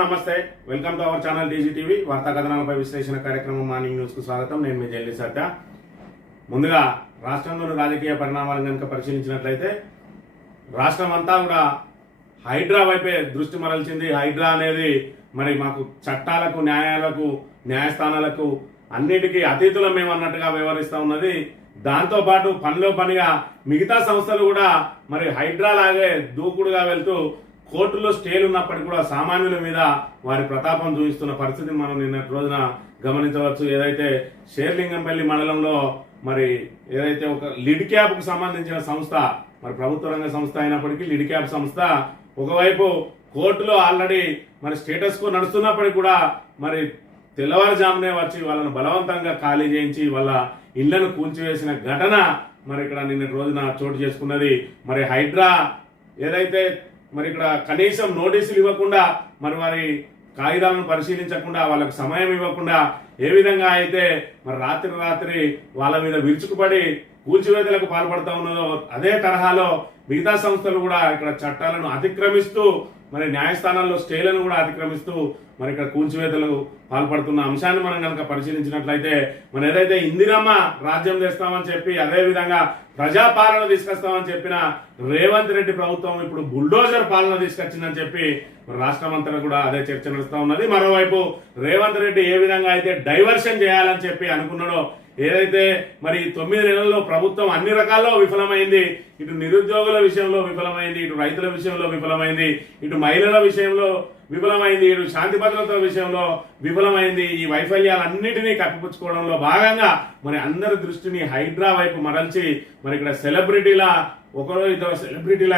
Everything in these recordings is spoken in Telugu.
నమస్తే, welcome to our channel DG TV. వార్తా కథనాలపై విశ్లేషణ కార్యక్రమం మార్నింగ్ న్యూస్ కు స్వాగతం. నేను మీ జల్లి సత్య. ముందుగా రాష్ట్రంలోని రాజకీయ పరిణామాలను కనుక పరిశీలించినట్లయితే రాష్ట్రం అంతా కూడా హైడ్రా వైపే దృష్టి మరల్చింది. హైడ్రా అనేది మరి మాకు చట్టాలకు, న్యాయాలకు, న్యాయస్థానాలకు అన్నిటికీ అతీతులం మేము అన్నట్టుగా వ్యవహరిస్తూ ఉన్నది. దాంతో పాటు పనిలో పనిగా మిగతా సంస్థలు కూడా మరి హైడ్రా లాగే దూకుడుగా వెళ్తూ కోర్టులో స్టేలు ఉన్నప్పటికీ కూడా సామాన్యుల మీద వారి ప్రతాపం చూపిస్తున్న పరిస్థితి మనం నిన్నటి రోజున గమనించవచ్చు. ఏదైతే షేర్లింగంపల్లి మండలంలో మరి ఏదైతే ఒక లిడ్ క్యాబ్కు సంబంధించిన సంస్థ, మరి ప్రభుత్వ రంగ సంస్థ అయినప్పటికీ లిడ్ క్యాబ్ సంస్థ ఒకవైపు కోర్టులో ఆల్రెడీ మరి స్టేటస్ కో నడుస్తున్నప్పటికీ కూడా మరి తెల్లవారుజామునే వచ్చి వాళ్ళను బలవంతంగా ఖాళీ చేయించి వాళ్ళ ఇళ్లను కూల్చివేసిన ఘటన మరి ఇక్కడ నిన్నటి రోజున చోటు చేసుకున్నది. మరి హైడ్రా ఏదైతే మరి ఇక్కడ కనీసం నోటీసులు ఇవ్వకుండా, మరి వారి కాగితాలను పరిశీలించకుండా, వాళ్ళకు సమయం ఇవ్వకుండా ఏ విధంగా అయితే మరి రాత్రి వాళ్ళ మీద విరుచుకుపడి కూల్చివేతలకు పాల్పడతా ఉన్నదో అదే తరహాలో మిగతా సంస్థలు కూడా ఇక్కడ చట్టాలను అతిక్రమిస్తూ మరి న్యాయస్థానాల్లో స్టేలను కూడా అతిక్రమిస్తూ మరి ఇక్కడ కూల్చివేతలు పాల్పడుతున్న అంశాన్ని మనం కనుక పరిశీలించినట్లయితే మనం ఏదైతే ఇందిరమ్మ రాజ్యం తెస్తామని చెప్పి, అదే విధంగా ప్రజాపాలన తీసుకొస్తామని చెప్పిన రేవంత్ రెడ్డి ప్రభుత్వం ఇప్పుడు బుల్డోజర్ పాలన తీసుకొచ్చిందని చెప్పి రాష్ట్రం అంతా కూడా అదే చర్చ నడుస్తూ ఉన్నది. మరోవైపు రేవంత్ రెడ్డి ఏ విధంగా అయితే డైవర్షన్ చేయాలని చెప్పి అనుకున్నాడో, ఏదైతే మరి 9 నెలల్లో ప్రభుత్వం అన్ని రకాల్లో విఫలమైంది, ఇటు నిరుద్యోగుల విషయంలో విఫలమైంది, ఇటు రైతుల విషయంలో విఫలమైంది, ఇటు మహిళల విషయంలో విఫలమైంది, ఇటు శాంతి భద్రతల విషయంలో విఫలమైంది. ఈ వైఫల్యాలన్నిటినీ కప్పిపుచ్చుకోవడంలో భాగంగా మరి అందరి దృష్టిని హైడ్రా వైపు మరల్చి మరి ఇక్కడ సెలబ్రిటీల ఒకరో ఇద్దరు సెలబ్రిటీల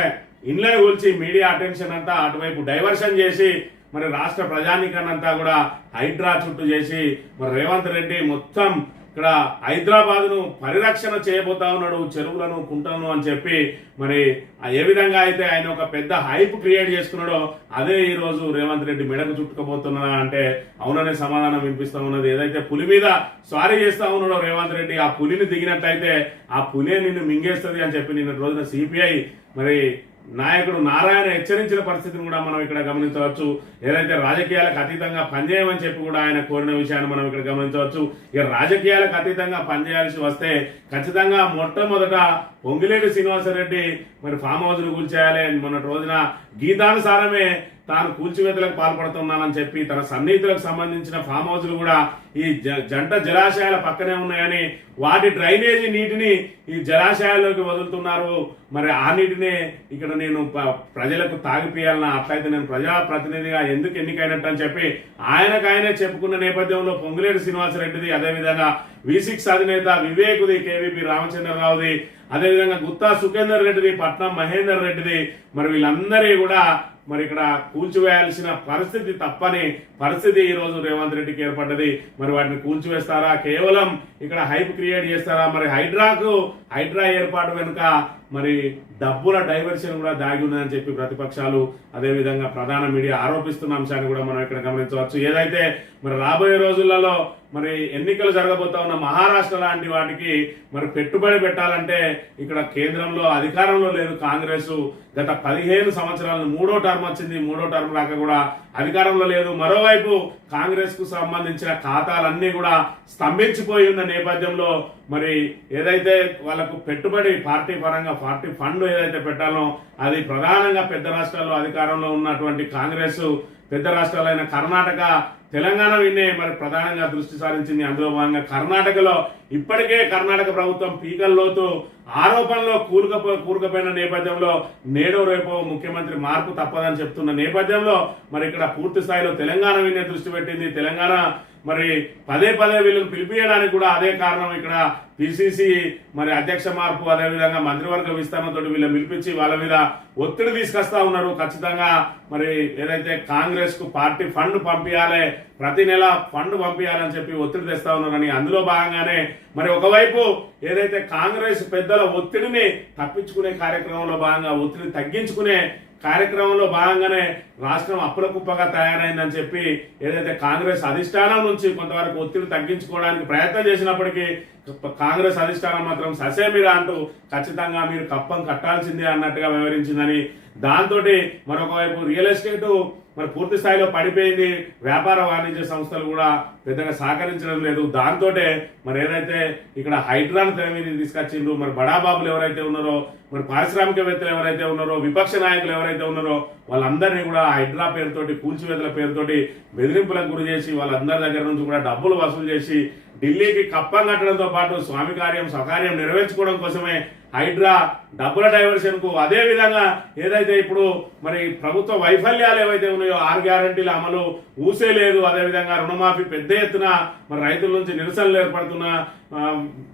ఇళ్లను కూల్చి మీడియా అటెన్షన్ అంతా అటువైపు డైవర్షన్ చేసి మరి రాష్ట్ర ప్రజానీకాన్నంతా కూడా హైడ్రా చుట్టూ చేసి మరి రేవంత్ రెడ్డి మొత్తం ఇక్కడ హైదరాబాద్ ను పరిరక్షణ చేయబోతా ఉన్నాడు, చెరువులను, కుంటలను అని చెప్పి మరి ఏ విధంగా అయితే ఆయన ఒక పెద్ద హైప్ క్రియేట్ చేసుకున్నాడో అదే ఈ రోజు రేవంత్ రెడ్డి మెడకు చుట్టుకుపోతున్నా అంటే అవుననే సమాధానం వినిపిస్తా ఉన్నది. ఏదైతే పులి మీద స్వారీ చేస్తా ఉన్నాడో రేవంత్ రెడ్డి, ఆ పులిని దిగినట్లయితే ఆ పులే నిన్ను మింగేస్తుంది అని చెప్పి నిన్న రోజున సిపిఐ మరి నాయకుడు నారాయణ హెచ్చరించిన పరిస్థితిని కూడా మనం ఇక్కడ గమనించవచ్చు. ఏదైతే రాజకీయాలకు అతీతంగా పనిచేయమని చెప్పి కూడా ఆయన కోరిన విషయాన్ని మనం ఇక్కడ గమనించవచ్చు. ఇక రాజకీయాలకు అతీతంగా పనిచేయాల్సి వస్తే ఖచ్చితంగా మొట్టమొదట పొంగిలేటి శ్రీనివాసరెడ్డి మరి ఫామ్ హౌస్ ను కూల్చేయాలి. మొన్నటి రోజున గీతానుసారమే తాను కూల్చివేతలకు పాల్పడుతున్నానని చెప్పి తన సన్నిహితులకు సంబంధించిన ఫామ్ హౌస్లు కూడా ఈ జంట జలాశయాల పక్కనే ఉన్నాయని, వాటి డ్రైనేజీ నీటిని ఈ జలాశయాల్లోకి వదులుతున్నారు, మరి ఆ నీటినే ఇక్కడ నేను ప్రజలకు తాగిపియాలన్నా, అట్లయితే నేను ప్రజాప్రతినిధిగా ఎందుకు ఎన్నికైనట్టు అని చెప్పి ఆయనకాయనే చెప్పుకున్న నేపథ్యంలో పొంగులేటి శ్రీనివాసరెడ్డిది, అదేవిధంగా V6 అధినేత వివేకుది, కేవీపీ రామచంద్రరావుది, అదేవిధంగా గుత్తా సుఖేందర్ రెడ్డిది, పట్నం మహేందర్ రెడ్డిది, మరి వీళ్ళందరి కూడా మరి ఇక్కడ కూల్చివేయాల్సిన పరిస్థితి తప్పని పరిస్థితి ఈ రోజు రేవంత్ రెడ్డికి ఏర్పడ్డది. మరి వాటిని కూల్చివేస్తారా, కేవలం ఇక్కడ హైప్ క్రియేట్ చేస్తారా? మరి హైడ్రా ఏర్పాటు వెనుక మరి డబ్బుల డైవర్షన్ కూడా దాగి ఉందని చెప్పి ప్రతిపక్షాలు, అదేవిధంగా ప్రధాన మీడియా ఆరోపిస్తున్న అంశాన్ని కూడా మనం ఇక్కడ గమనించవచ్చు. ఏదైతే మరి రాబోయే రోజులలో మరి ఎన్నికలు జరగబోతా ఉన్న మహారాష్ట్ర లాంటి వాటికి మరి పెట్టుబడి పెట్టాలంటే ఇక్కడ కేంద్రంలో అధికారంలో లేదు కాంగ్రెస్. గత 15 సంవత్సరాలు 3వ టర్మ్ వచ్చింది, 3వ టర్మ్ దాకా కూడా అధికారంలో లేదు. మరోవైపు కాంగ్రెస్ కు సంబంధించిన ఖాతాలన్నీ కూడా స్తంభించిపోయి ఉన్న నేపథ్యంలో మరి ఏదైతే వాళ్ళకు పెట్టుబడి పార్టీ పరంగా పార్టీ ఫండ్ ఏదైతే పెట్టాలో అది ప్రధానంగా పెద్ద రాష్ట్రాల్లో అధికారంలో ఉన్నటువంటి కాంగ్రెస్, పెద్ద రాష్ట్రాలైన కర్ణాటక, తెలంగాణ విన్నే మరి ప్రధానంగా దృష్టి సారించింది. అందులో భాగంగా కర్ణాటకలో ఇప్పటికే కర్ణాటక ప్రభుత్వం పీకల్లోతు ఆరోపణలో కూరుకుపోయిన నేపథ్యంలో నేడో రేపో ముఖ్యమంత్రి మార్పు తప్పదని చెప్తున్న నేపథ్యంలో మరి ఇక్కడ పూర్తి స్థాయిలో తెలంగాణ విన్నే దృష్టి పెట్టింది. తెలంగాణ మరి పదే వీళ్ళని పిలిపియడానికి కూడా అదే కారణం. ఇక్కడ పిసిసి మరి అధ్యక్ష మార్పు, అదేవిధంగా మంత్రివర్గ విస్తరణతో వీళ్ళని పిలిపించి వాళ్ళ మీద ఒత్తిడి తీసుకొస్తా ఉన్నారు. ఖచ్చితంగా మరి ఏదైతే కాంగ్రెస్ కు పార్టీ ఫండ్ పంపించాలి, ప్రతి నెల ఫండ్ పంపించాలని చెప్పి ఒత్తిడి తెస్తా ఉన్నారని, అందులో భాగంగానే మరి ఒకవైపు ఏదైతే కాంగ్రెస్ పెద్దల ఒత్తిడిని తప్పించుకునే కార్యక్రమంలో భాగంగా, ఒత్తిడిని తగ్గించుకునే కార్యక్రమంలో భాగంగానే రాష్ట్రం అప్పుల కుప్పగా తయారైందని చెప్పి ఏదైతే కాంగ్రెస్ అధిష్టానం నుంచి కొంతవరకు ఒత్తిడి తగ్గించుకోవడానికి ప్రయత్నం చేసినప్పటికీ కాంగ్రెస్ అధిష్టానం మాత్రం ససేమిరా అంటూ ఖచ్చితంగా మీరు కప్పం కట్టాల్సిందే అన్నట్టుగా వివరించిందని, దాంతో మరొక వైపు రియల్ ఎస్టేట్ మరి పూర్తి స్థాయిలో పడిపోయింది. వ్యాపార వాణిజ్య సంస్థలు కూడా పెద్దగా సహకరించడం లేదు. దాంతోటే మరి ఏదైతే ఇక్కడ హైడ్రాను తెర మీద తీసుకొచ్చిండ్రు, మరి బడాబాబులు ఎవరైతే ఉన్నారో, మరి పారిశ్రామికవేత్తలు ఎవరైతే ఉన్నారో, విపక్ష నాయకులు ఎవరైతే ఉన్నారో వాళ్ళందరినీ కూడా హైడ్రా పేరుతోటి, కూల్చివేతల పేరుతోటి బెదిరింపులకు గురి చేసి వాళ్ళందరి దగ్గర నుంచి కూడా డబ్బులు వసూలు చేసి ఢిల్లీకి కప్పం కట్టడంతో పాటు స్వామి కార్యం సకార్యం నెరవేర్చుకోవడం కోసమే హైడ్రా డబ్బుల డైవర్షన్ కు, అదే విధంగా ఏదైతే ఇప్పుడు మరి ప్రభుత్వ వైఫల్యాలు ఏవైతే ఉన్నాయో 6 గ్యారంటీల అమలు ఊసే లేదు, అదేవిధంగా రుణమాఫీ పెద్ద ఎత్తున మరి రైతుల నుంచి నిరసనలు ఏర్పడుతున్న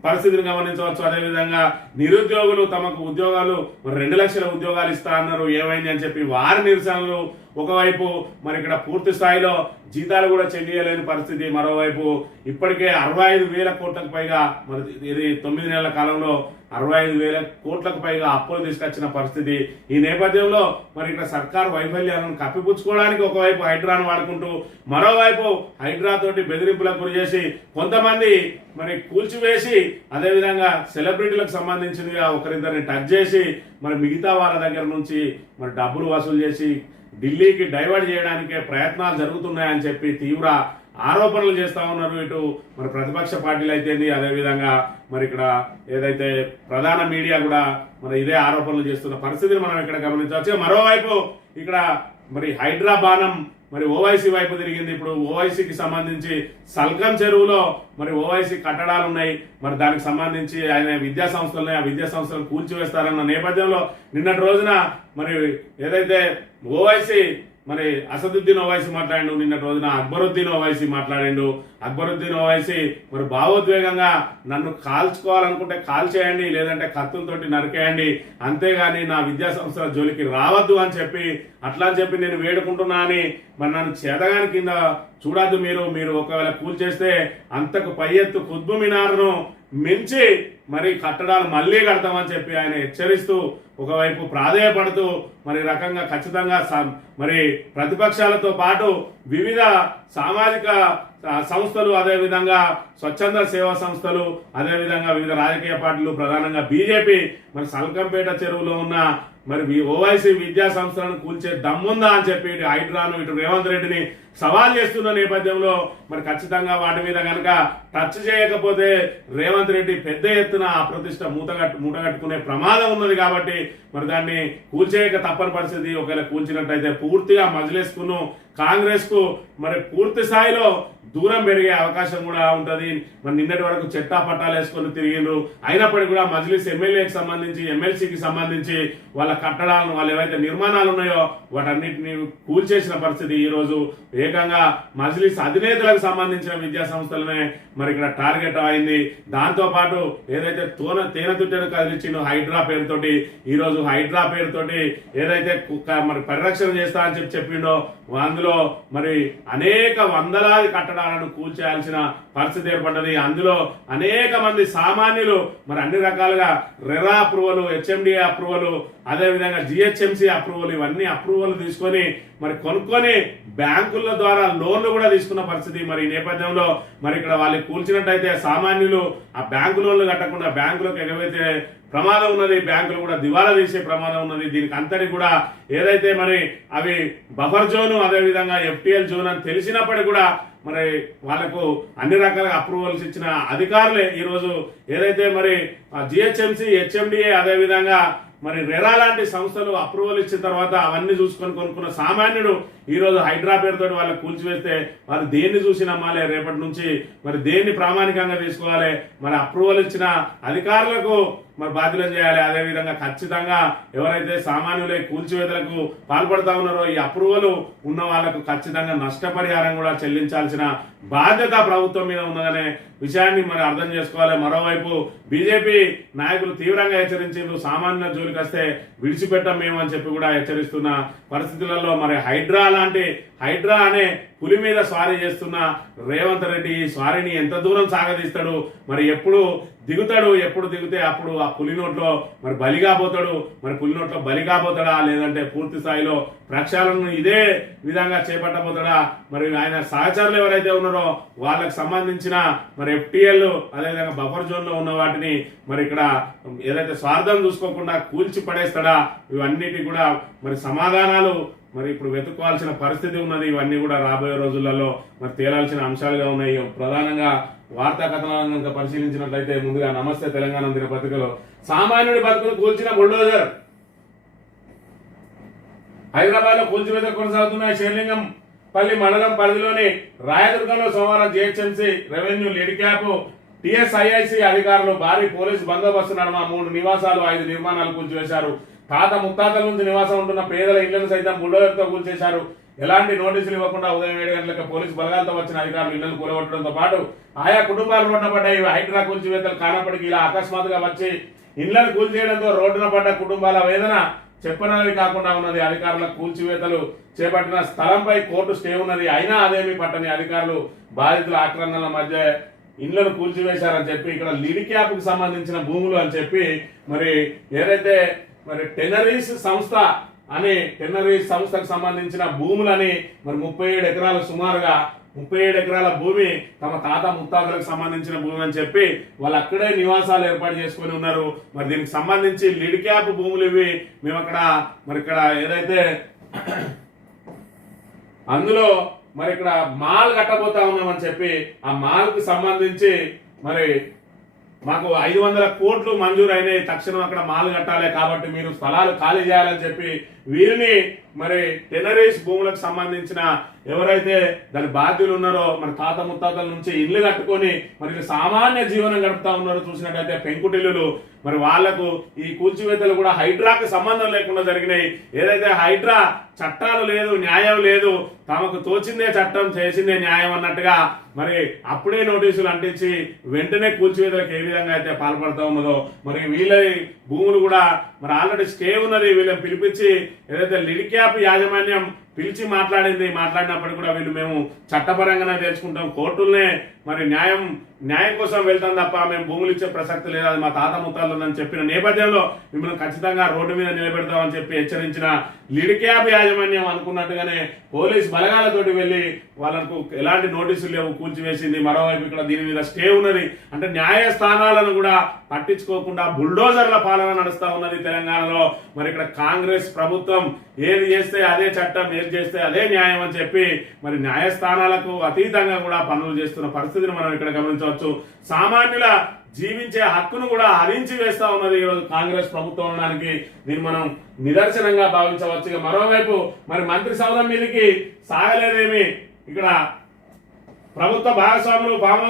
పరిస్థితిని గమనించవచ్చు. అదేవిధంగా నిరుద్యోగులు తమకు ఉద్యోగాలు మరి 2 లక్షల ఉద్యోగాలు ఇస్తా అన్నారు, ఏమైంది అని చెప్పి వారి నిరసనలు ఒకవైపు, మరి ఇక్కడ పూర్తి స్థాయిలో జీతాలు కూడా చెల్లియలేని పరిస్థితి మరోవైపు. ఇప్పటికే 65,000 కోట్లకు పైగా, మరి ఇది 9 నెలల కాలంలో 65,000 కోట్లకు పైగా అప్పులు తీసుకొచ్చిన పరిస్థితి. ఈ నేపథ్యంలో మరి ఇక్కడ సర్కారు వైఫల్యాలను కప్పిపుచ్చుకోవడానికి ఒకవైపు హైడ్రాను వాడుకుంటూ, మరోవైపు హైడ్రా తోటి బెదిరింపులకు గురి చేసి కొంతమంది మరి కూల్చివేసి, అదేవిధంగా సెలబ్రిటీలకు సంబంధించినగా ఒకరిద్దరిని టచ్ చేసి మరి మిగతా వాళ్ళ దగ్గర నుంచి మరి డబ్బులు వసూలు చేసి ఢిల్లీకి డైవర్ట్ చేయడానికే ప్రయత్నాలు జరుగుతున్నాయని చెప్పి తీవ్ర ఆరోపణలు చేస్తా ఉన్నారు. ఇటు మరి ప్రతిపక్ష పార్టీలు అయితేంది, అదేవిధంగా మరి ఇక్కడ ఏదైతే ప్రధాన మీడియా కూడా మరి ఇదే ఆరోపణలు చేస్తున్న పరిస్థితిని మనం ఇక్కడ గమనించవచ్చు. మరోవైపు ఇక్కడ మరి హైడ్రా బాణం మరి ఓవైసీ వైపు తిరిగింది. ఇప్పుడు ఓవైసీకి సంబంధించి సల్కం చెరువులో మరి ఓవైసీ కట్టడాలు ఉన్నాయి, మరి దానికి సంబంధించి ఆయన విద్యా సంస్థలు ఉన్నాయి, ఆ విద్యా సంస్థలను కూల్చివేస్తారన్న నేపథ్యంలో నిన్నటి రోజున మరి ఏదైతే ఓవైసీ మరి అసదుద్దీన్ ఓవైసీ మాట్లాడిండు, నిన్నటి రోజున అక్బరుద్దీన్ ఓవైసీ మాట్లాడిండు. అక్బరుద్దీన్ ఓవైసీ మరి భావోద్వేగంగా నన్ను కాల్చుకోవాలనుకుంటే కాల్ చేయండి, లేదంటే కత్తులతోటి నరికేయండి, అంతేగాని నా విద్యా సంస్థల జోలికి రావద్దు అని చెప్పి, అట్లా అని చెప్పి నేను వేడుకుంటున్నా అని, మరి నన్ను చేతగాని కింద చూడద్దు మీరు ఒకవేళ కూల్చేస్తే అంతకు పై ఎత్తు కుతుబ్ మినార్ను మించి మరి కట్టడాలు మళ్లీ కడతామని చెప్పి ఆయన హెచ్చరిస్తూ, ఒకవైపు ప్రాధేయపడుతూ మరి రకంగా ఖచ్చితంగా మరి ప్రతిపక్షాలతో పాటు వివిధ సామాజిక సంస్థలు, అదేవిధంగా స్వచ్ఛంద సేవా సంస్థలు, అదేవిధంగా వివిధ రాజకీయ పార్టీలు, ప్రధానంగా బీజేపీ మరి సల్కంపేట చెరువులో ఉన్న మరి ఓవైసీ విద్యా సంస్థలను కూల్చే దమ్ముందా అని చెప్పి ఇటు హైడ్రాను, ఇటు రేవంత్ రెడ్డిని సవాల్ చేస్తున్న నేపథ్యంలో మరి ఖచ్చితంగా వాటి మీద కనుక టచ్ చేయకపోతే రేవంత్ రెడ్డి పెద్ద ఎత్తున అప్రతిష్ట మూటగట్టుకునే ప్రమాదం ఉన్నది. కాబట్టి మరి దాన్ని కూల్చేయక తప్పని పరిస్థితి. ఒకవేళ కూల్చినట్టయితే పూర్తిగా మజ్లిస్ కును కాంగ్రెస్ కు మరి పూర్తి స్థాయిలో దూరం పెరిగే అవకాశం కూడా ఉంటది. మరి నిన్నటి వరకు చెట్టా పట్టాలు వేసుకొని తిరిగిండ్రు, అయినప్పటికీ కూడా మజ్లిస్ ఎమ్మెల్యేకి సంబంధించి, ఎమ్మెల్సీకి సంబంధించి వాళ్ళ కట్టడాలను, వాళ్ళు ఏవైతే నిర్మాణాలు ఉన్నాయో వాటన్నిటిని కూల్చేసిన పరిస్థితి. ఈ రోజు ఏకంగా మజ్లిస్ అధినేతలకు సంబంధించిన విద్యా సంస్థలనే మరి ఇక్కడ టార్గెట్ అయింది. దాంతో పాటు ఏదైతే తేనె తుట్టెను కదిలించిందో హైడ్రా పేరుతోటి, ఈ రోజు హైడ్రా పేరుతోటి ఏదైతే మరి పరిరక్షణ చేస్తా అని చెప్పిండో అందులో మరి అనేక వందలాది కట్టడాలను కూల్చేయాల్సిన పరిస్థితి ఏర్పడ్డది. అందులో అనేక మంది సామాన్యులు మరి అన్ని రకాలుగా రెరా అప్రూవల్, హెచ్ఎండిఏ అప్రూవల్, అదేవిధంగా జిహెచ్ఎంసీ అప్రూవల్, ఇవన్నీ అప్రూవల్ తీసుకొని మరి కొనుక్కొని బ్యాంకుల ద్వారా లోన్లు కూడా తీసుకున్న పరిస్థితి. మరి ఈ నేపథ్యంలో మరి ఇక్కడ వాళ్ళు కూల్చినట్టయితే సామాన్యులు ఆ బ్యాంకు లోన్లు కట్టకుండా బ్యాంకులకు ఎగవేతే ప్రమాదం ఉన్నది, బ్యాంకులు కూడా దివాలా తీసే ప్రమాదం ఉన్నది. దీనికి అంతటి కూడా ఏదైతే మరి అవి బఫర్ జోను, అదేవిధంగా ఎఫ్టీఎల్ జోన్ అని తెలిసినప్పటికీ కూడా మరి వాళ్లకు అన్ని రకాలుగా అప్రూవల్స్ ఇచ్చిన అధికారులే ఈరోజు ఏదైతే మరి జిహెచ్ఎంసీ, హెచ్ఎండిఏ, అదేవిధంగా మరి రెరా లాంటి సంస్థలు అప్రూవల్ ఇచ్చిన తర్వాత అవన్నీ చూసుకొని కొనుక్కున్న సామాన్యుడు ఈ రోజు హైడ్రా పేరుతో వాళ్ళకి కూల్చివేస్తే వారు దేన్ని చూసి నమ్మాలి, రేపటి నుంచి మరి దేన్ని ప్రామాణికంగా తీసుకోవాలి, మరి అప్రూవల్ ఇచ్చిన అధికారులకు మరి బాధ్యత చేయాలి. అదేవిధంగా ఖచ్చితంగా ఎవరైతే సామాన్యులై కూల్చివేతలకు పాల్పడతా ఉన్నారో ఈ అప్రూవల్ ఉన్న వాళ్లకు ఖచ్చితంగా నష్టపరిహారం కూడా చెల్లించాల్సిన బాధ్యత ప్రభుత్వం మీద ఉన్నదనే విషయాన్ని మరి అర్థం చేసుకోవాలి. మరోవైపు బీజేపీ నాయకులు తీవ్రంగా హెచ్చరించారు, సామాన్యుల జోలికి వస్తే విడిచిపెట్టం మేము అని చెప్పి కూడా హెచ్చరిస్తున్న పరిస్థితులలో మరి హైడ్రా అనే పులి మీద స్వారీ చేస్తున్న రేవంత్ రెడ్డి ఈ స్వారీని ఎంత దూరం సాగదీస్తాడు, మరి ఎప్పుడు దిగుతాడు, ఎప్పుడు దిగితే అప్పుడు ఆ పులి నోట్లో మరి బలిగా పోతాడు, మరి పులి నోట్లో బలిగా పోతాడా, లేదంటే పూర్తి స్థాయిలో ప్రక్షాళనను ఇదే విధంగా చేపట్టబోతాడా, మరి ఆయన సహచరులు ఎవరైతే ఉన్నారో వాళ్ళకి సంబంధించిన మరి ఎఫ్టీఎల్, అదేవిధంగా బఫర్ జోన్ లో ఉన్న వాటిని మరి ఇక్కడ ఏదైతే స్వార్థం చూసుకోకుండా కూల్చి పడేస్తాడా, ఇవన్నిటి కూడా మరి సమాధానాలు మరి ఇప్పుడు వెతుక్కోవాల్సిన పరిస్థితి ఉన్నది. ఇవన్నీ కూడా రాబోయే రోజులలో మరి తేలాల్సిన అంశాలుగా ఉన్నాయి. ప్రధానంగా వార్తా కథనాలను కనుక పరిశీలించినట్లయితే ముందుగా నమస్తే తెలంగాణ దినపత్రికలో సామాన్యుడి బతుకులు కూల్చిన బుల్డోజర్, హైదరాబాద్ లో కూల్చివేత కొనసాగుతున్నాయి. షేర్లింగంపల్లి మండలం పరిధిలోని రాయదుర్గంలో సోమవారం GHMC revenue lead cap TSIIC అధికారులు భారీ పోలీసు బందోబస్తు నడుమ 3 నివాసాలు 5 నిర్మాణాలు కూల్చివేశారు. తాత ముత్తాతల నుంచి నివాసం ఉంటున్న పేదల ఇళ్లను సైతం బుల్డోజర్తో కూల్చేశారు. ఎలాంటి నోటీసులు ఇవ్వకుండా ఉదయం 7 గంటలకు పోలీసు బలగాలతో వచ్చిన అధికారులు ఇళ్లను కూలగొట్టడంతో పాటు ఆయా కుటుంబాలు రోడ్డున పడ్డాయి. హైడ్రా కూల్చివేతలు కానప్పటికీ ఇలా అకస్మాత్తుగా వచ్చి ఇళ్లను కూల్చేయడంతో రోడ్డున పడ్డ కుటుంబాల వేదన చెప్పనది కాకుండా ఉన్నది. అధికారుల కూల్చివేతలు చేపట్టిన స్థలంపై కోర్టు స్టే ఉన్నది. అయినా అదేమీ పట్టని అధికారులు బాధితుల ఆక్రమణల మధ్య ఇళ్లను కూల్చివేశారని చెప్పి ఇక్కడ లీడ్ క్యాప్ కు సంబంధించిన భూములు అని చెప్పి మరి ఏదైతే మరి టెనరీస్ సంస్థకు సంబంధించిన భూములని మరి 37 ఎకరాలు సుమారుగా 37 ఎకరాల భూమి తమ తాత ముత్తాతలకు సంబంధించిన భూమి అని చెప్పి వాళ్ళు అక్కడే నివాసాలు ఏర్పాటు చేసుకుని ఉన్నారు. మరి దీనికి సంబంధించి లీడ్ క్యాప్ భూములు ఇవి. మేము అక్కడ మరి ఇక్కడ ఏదైతే అందులో మరి ఇక్కడ మాల్ కట్టబోతా ఉన్నామని చెప్పి ఆ మాల్ కు సంబంధించి మరి మాకు 500 కోట్లు మంజూరు అయినాయి, తక్షణం అక్కడ మాల్ కట్టాలి కాబట్టి మీరు స్థలాలు ఖాళీ చేయాలని చెప్పి వీరిని మరి టెనరీస్ భూములకు సంబంధించిన ఎవరైతే దాని బాధ్యులు ఉన్నారో మరి తాత ముత్తాతల నుంచి ఇల్లు కట్టుకొని మరి సామాన్య జీవనం గడుపుతా ఉన్నారో చూసినట్టయితే పెంకుటిల్లులు మరి వాళ్లకు ఈ కూల్చివేతలు కూడా హైడ్రాకి సంబంధం లేకుండా జరిగినాయి. ఏదైతే హైడ్రా చట్టాలు లేదు, న్యాయం లేదు, తమకు తోచిందే చట్టం చేసిందే న్యాయం అన్నట్టుగా మరి అప్పుడే నోటీసులు అంటించి వెంటనే కూల్చివేతలకు ఏ విధంగా అయితే పాల్పడతా ఉన్నదో మరి వీళ్ళ భూములు కూడా మరి ఆల్రెడీ స్టే ఉన్నది. వీళ్ళని పిలిపించి ఏదైతే లీడ్ క్యాప్ యాజమాన్యం పిలిచి మాట్లాడినప్పుడు కూడా వీళ్ళు మేము చట్టపరంగానే తెలుసుకుంటాం, కోర్టులనే మరి న్యాయం కోసం వెళ్తాం తప్ప మేము భూములు ఇచ్చే ప్రసక్తి లేదు, అది మా తాత ముత్తాలని చెప్పిన నేపథ్యంలో మిమ్మల్ని ఖచ్చితంగా రోడ్డు మీద నిలబెడతామని చెప్పి హెచ్చరించిన లీడ్ క్యాప్ యాజమాన్యం అనుకున్నట్టుగానే పోలీస్ బలగాలతోటి వెళ్లి వాళ్ళకు ఎలాంటి నోటీసులు లేవు, కూల్చివేసింది. మరోవైపు ఇక్కడ దీని మీద స్టే ఉన్నది. అంటే న్యాయస్థానాలను కూడా పట్టించుకోకుండా బుల్డోజర్ల పాలన నడుస్తా ఉన్నది తెలంగాణలో. మరి ఇక్కడ కాంగ్రెస్ ప్రభుత్వం ఏది చేస్తే అదే చట్టం, ఏది చేస్తే అదే న్యాయం అని చెప్పి మరి న్యాయస్థానాలకు అతీతంగా కూడా పనులు చేస్తున్న పరిస్థితిని మనం ఇక్కడ గమనించవచ్చు. సామాన్యుల జీవించే హక్కును కూడా హరించి వేస్తా ఉన్నది ఈరోజు కాంగ్రెస్ ప్రభుత్వం ఉండడానికి. దీన్ని మనం నిదర్శనంగా భావించవచ్చు. మరోవైపు మరి మంత్రి సౌధం మీదకి సాగలేదేమి, ఇక్కడ ప్రభుత్వ భాగస్వాములకు ఫామ్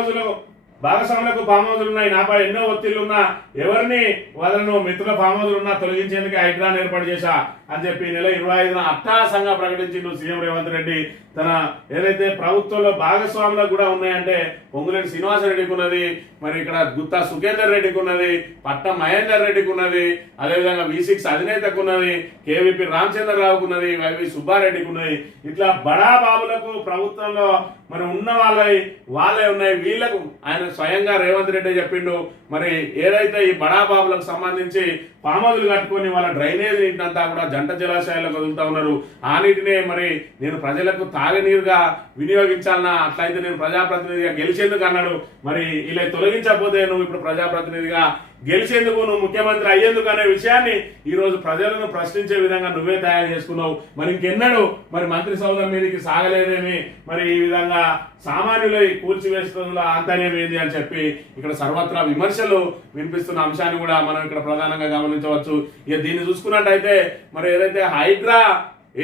హౌజులు ఉన్నాయి, నాపై ఎన్నో ఒత్తిళ్లున్నా ఎవరిని వదలను, మిత్రుల ఫామ్ హౌజులున్నా తొలగించేందుకు హైడ్రాను ఏర్పాటు చేశా అని చెప్పి నెల 25న అట్టాసంగా ప్రకటించిండు సీఎం రేవంత్ రెడ్డి. తన ఏదైతే ప్రభుత్వంలో భాగస్వాములకు కూడా ఉన్నాయంటే పొంగులేటి శ్రీనివాసరెడ్డికి ఉన్నది, మరి ఇక్కడ గుత్తా సుఖేందర్ రెడ్డికి ఉన్నది, పట్నం మహేందర్ రెడ్డికి ఉన్నది, అదేవిధంగా V6 అధినేతకు ఉన్నది, కేవీపీ రామచంద్రరావుకు ఉన్నది, వైవి సుబ్బారెడ్డికి ఉన్నది. ఇట్లా బడా బాబులకు ప్రభుత్వంలో మరి ఉన్న వాళ్ళే ఉన్నాయి. వీళ్లకు ఆయన స్వయంగా రేవంత్ రెడ్డి చెప్పిండు మరి ఏదైతే ఈ బడా బాబులకు సంబంధించి పామదులు కట్టుకొని వాళ్ళ డ్రైనేజ్ నీటినంతా కూడా జంట జలాశయాలకు వదులుతా ఉన్నారు. ఆ నీటినే మరి నేను ప్రజలకు తాగనీరుగా వినియోగించాలన్నా, అట్లయితే నేను ప్రజాప్రతినిధిగా గెలిచేందుకు అన్నాడు. మరి ఇలా తొలగించకపోతే నువ్వు ఇప్పుడు ప్రజాప్రతినిధిగా గెలిచేందుకు, నువ్వు ముఖ్యమంత్రి అయ్యేందుకు అనే విషయాన్ని ఈ రోజు ప్రజలను ప్రశ్నించే విధంగా నువ్వే తయారు చేసుకున్నావు. మరి ఇంకెన్నడూ మరి మంత్రి సౌధం మీదకి సాగలేదేమి, మరి ఈ విధంగా సామాన్యుల కూల్చివేస్తున్న ఆంతర్యం ఏంది అని చెప్పి ఇక్కడ సర్వత్రా విమర్శలు వినిపిస్తున్న అంశాన్ని కూడా మనం ఇక్కడ ప్రధానంగా గమనించవచ్చు. ఇక దీన్ని చూసుకున్నట్టయితే మరి ఏదైతే హైడ్రా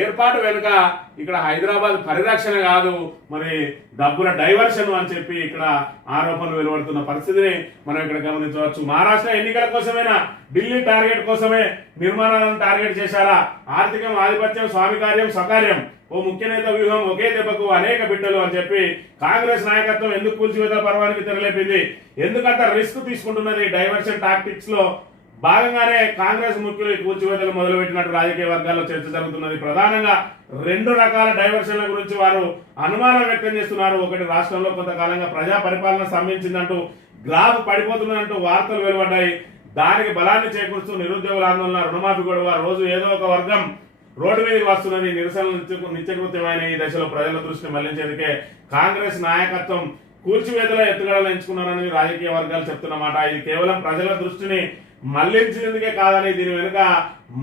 ఏర్పాటు వెనుక ఇక్కడ హైదరాబాద్ పరిరక్షణ కాదు, మరి డబ్బుల డైవర్షన్ అని చెప్పి ఇక్కడ ఆరోపణలు వెలువడుతున్న పరిస్థితిని మనం ఇక్కడ గమనించవచ్చు. మహారాష్ట్ర ఎన్నికల కోసమేనా, ఢిల్లీ టార్గెట్ కోసమే నిర్మాణాలను టార్గెట్ చేశారా? ఆర్థికం, ఆధిపత్యం, స్వామి కార్యం, స్వకార్యం, ఓ ముఖ్య నేత వ్యూహం, ఒకే దెబ్బకు అనేక బిడ్డలు అని చెప్పి కాంగ్రెస్ నాయకత్వం ఎందుకు కూల్చివేత పర్వానికి తెరలేపింది, ఎందుకంత రిస్క్ తీసుకుంటున్నది? డైవర్షన్ టాక్టిక్స్ లో భాగంగానే కాంగ్రెస్ ముఖ్యులు కూల్చివేతలు మొదలుపెట్టినట్టు రాజకీయ వర్గాల్లో చర్చ జరుగుతున్నది. ప్రధానంగా 2 రకాల డైవర్షన్ల గురించి వారు అనుమానం వ్యక్తం చేస్తున్నారు. ఒకటి, రాష్ట్రంలో కొంతకాలంగా ప్రజా పరిపాలన స్తంభించిందంటూ, గ్రాఫ్ పడిపోతుందంటూ వార్తలు వెలువడ్డాయి. దానికి బలాన్ని చేకూరుస్తూ నిరుద్యోగుల ఆందోళన, రుణమాఫీ గొడవ, రోజు ఏదో ఒక వర్గం రోడ్డు మీదకి వస్తున్నది. నిరసనలు నిత్యకృత్యమైన ఈ దశలో ప్రజల దృష్టిని మళ్లించేందుకే కాంగ్రెస్ నాయకత్వం కూల్చివేతల ఎత్తుగడలు ఎంచుకున్నారని రాజకీయ వర్గాలు చెప్తున్నమాట. ఇది కేవలం ప్రజల దృష్టిని మళ్లించేందుకే కాదని దీని వెనుక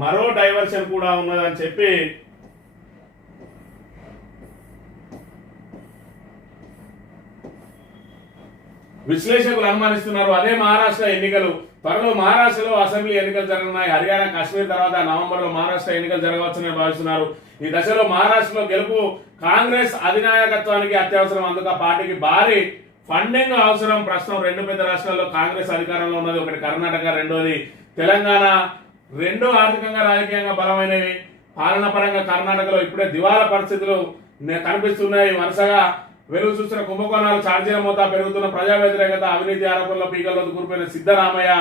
మరో డైవర్షన్ కూడా ఉన్నదని చెప్పి విశ్లేషకులు అనుమానిస్తున్నారు. అదే మహారాష్ట్ర ఎన్నికలు, త్వరలో మహారాష్ట్రలో అసెంబ్లీ ఎన్నికలు జరగనున్నాయి. హర్యానా, కాశ్మీర్ తర్వాత నవంబర్లో మహారాష్ట్ర ఎన్నికలు జరగవచ్చని భావిస్తున్నారు. ఈ దశలో మహారాష్ట్రలో గెలుపు కాంగ్రెస్ అధినాయకత్వానికి అత్యవసరం. అందుకు ఆ పార్టీకి భారీ ఫండింగ్ అవసరం. ప్రస్తుతం రెండు పెద్ద రాష్ట్రాల్లో కాంగ్రెస్ అధికారంలో ఉన్నది. ఒకటి కర్ణాటక, రెండోది తెలంగాణ. రెండు ఆర్థికంగా రాజకీయంగా బలమైనవి. పాలన పరంగా కర్ణాటకలో ఇప్పుడే దివాలా పరిస్థితులు కనిపిస్తున్నాయి. వరుసగా వెలుగు చూస్తున్న కుంభకోణాలు, ఛార్జీల మోతా పెరుగుతున్న ప్రజా వ్యతిరేకత, అవినీతి ఆరోపణలో పీకల్లో కూలిపోయిన సిద్ధరామయ్య,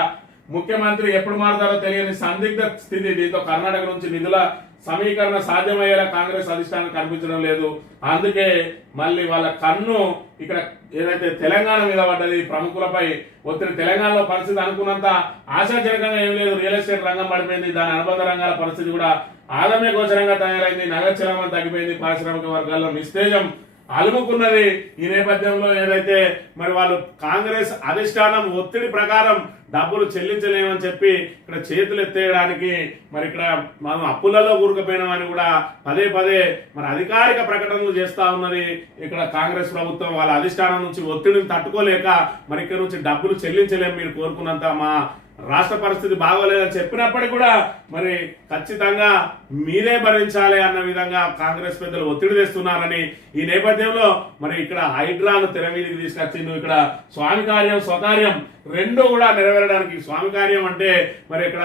ముఖ్యమంత్రి ఎప్పుడు మారుతారో తెలియని సందిగ్ధ స్థితి. దీంతో కర్ణాటక నుంచి నిధుల సమీకరణ సాధ్యమయ్యేలా కాంగ్రెస్ అధిష్టానం కనిపించడం లేదు. అందుకే మళ్ళీ వాళ్ళ కన్ను ఇక్కడ ఏదైతే తెలంగాణ మీద పడ్డది, ప్రముఖులపై ఒత్తిడి. తెలంగాణలో పరిస్థితి అనుకున్నంత ఆశాజనకంగా ఏం లేదు. రియల్ ఎస్టేట్ రంగం పడిపోయింది. దాని అనుబంధ రంగాల పరిస్థితి కూడా ఆదమ్య గోచరంగా తయారైంది. నగదు చలనం తగ్గిపోయింది. పారిశ్రామిక వర్గాల్లో నిస్తేజం అలుముకున్నది. ఈ నేపథ్యంలో ఏదైతే మరి వాళ్ళు కాంగ్రెస్ అధిష్టానం ఒత్తిడి ప్రకారం డబ్బులు చెల్లించలేమని చెప్పి ఇక్కడ చేతులు ఎత్తేయడానికి మరి ఇక్కడ మనం అప్పులలో కూరుకుపోయినామని కూడా పదే పదే మరి అధికారిక ప్రకటనలు చేస్తా ఉన్నది. ఇక్కడ కాంగ్రెస్ ప్రభుత్వం వాళ్ళ అధిష్టానం నుంచి ఒత్తిడిని తట్టుకోలేక మరి ఇక్కడ నుంచి డబ్బులు చెల్లించలేము, మీరు కోరుకున్నంత మా రాష్ట్ర పరిస్థితి బాగోలేదని చెప్పినప్పటికీ కూడా మరి ఖచ్చితంగా మీరే భరించాలి అన్న విధంగా కాంగ్రెస్ పెద్దలు ఒత్తిడి తెస్తున్నారని ఈ నేపథ్యంలో మరి ఇక్కడ హైడ్రాను తెర మీదకి తీసుకొచ్చిండు. ఇక్కడ స్వామి కార్యం, స్వకార్యం రెండు కూడా నెరవేరడానికి. స్వామి కార్యం అంటే మరి ఇక్కడ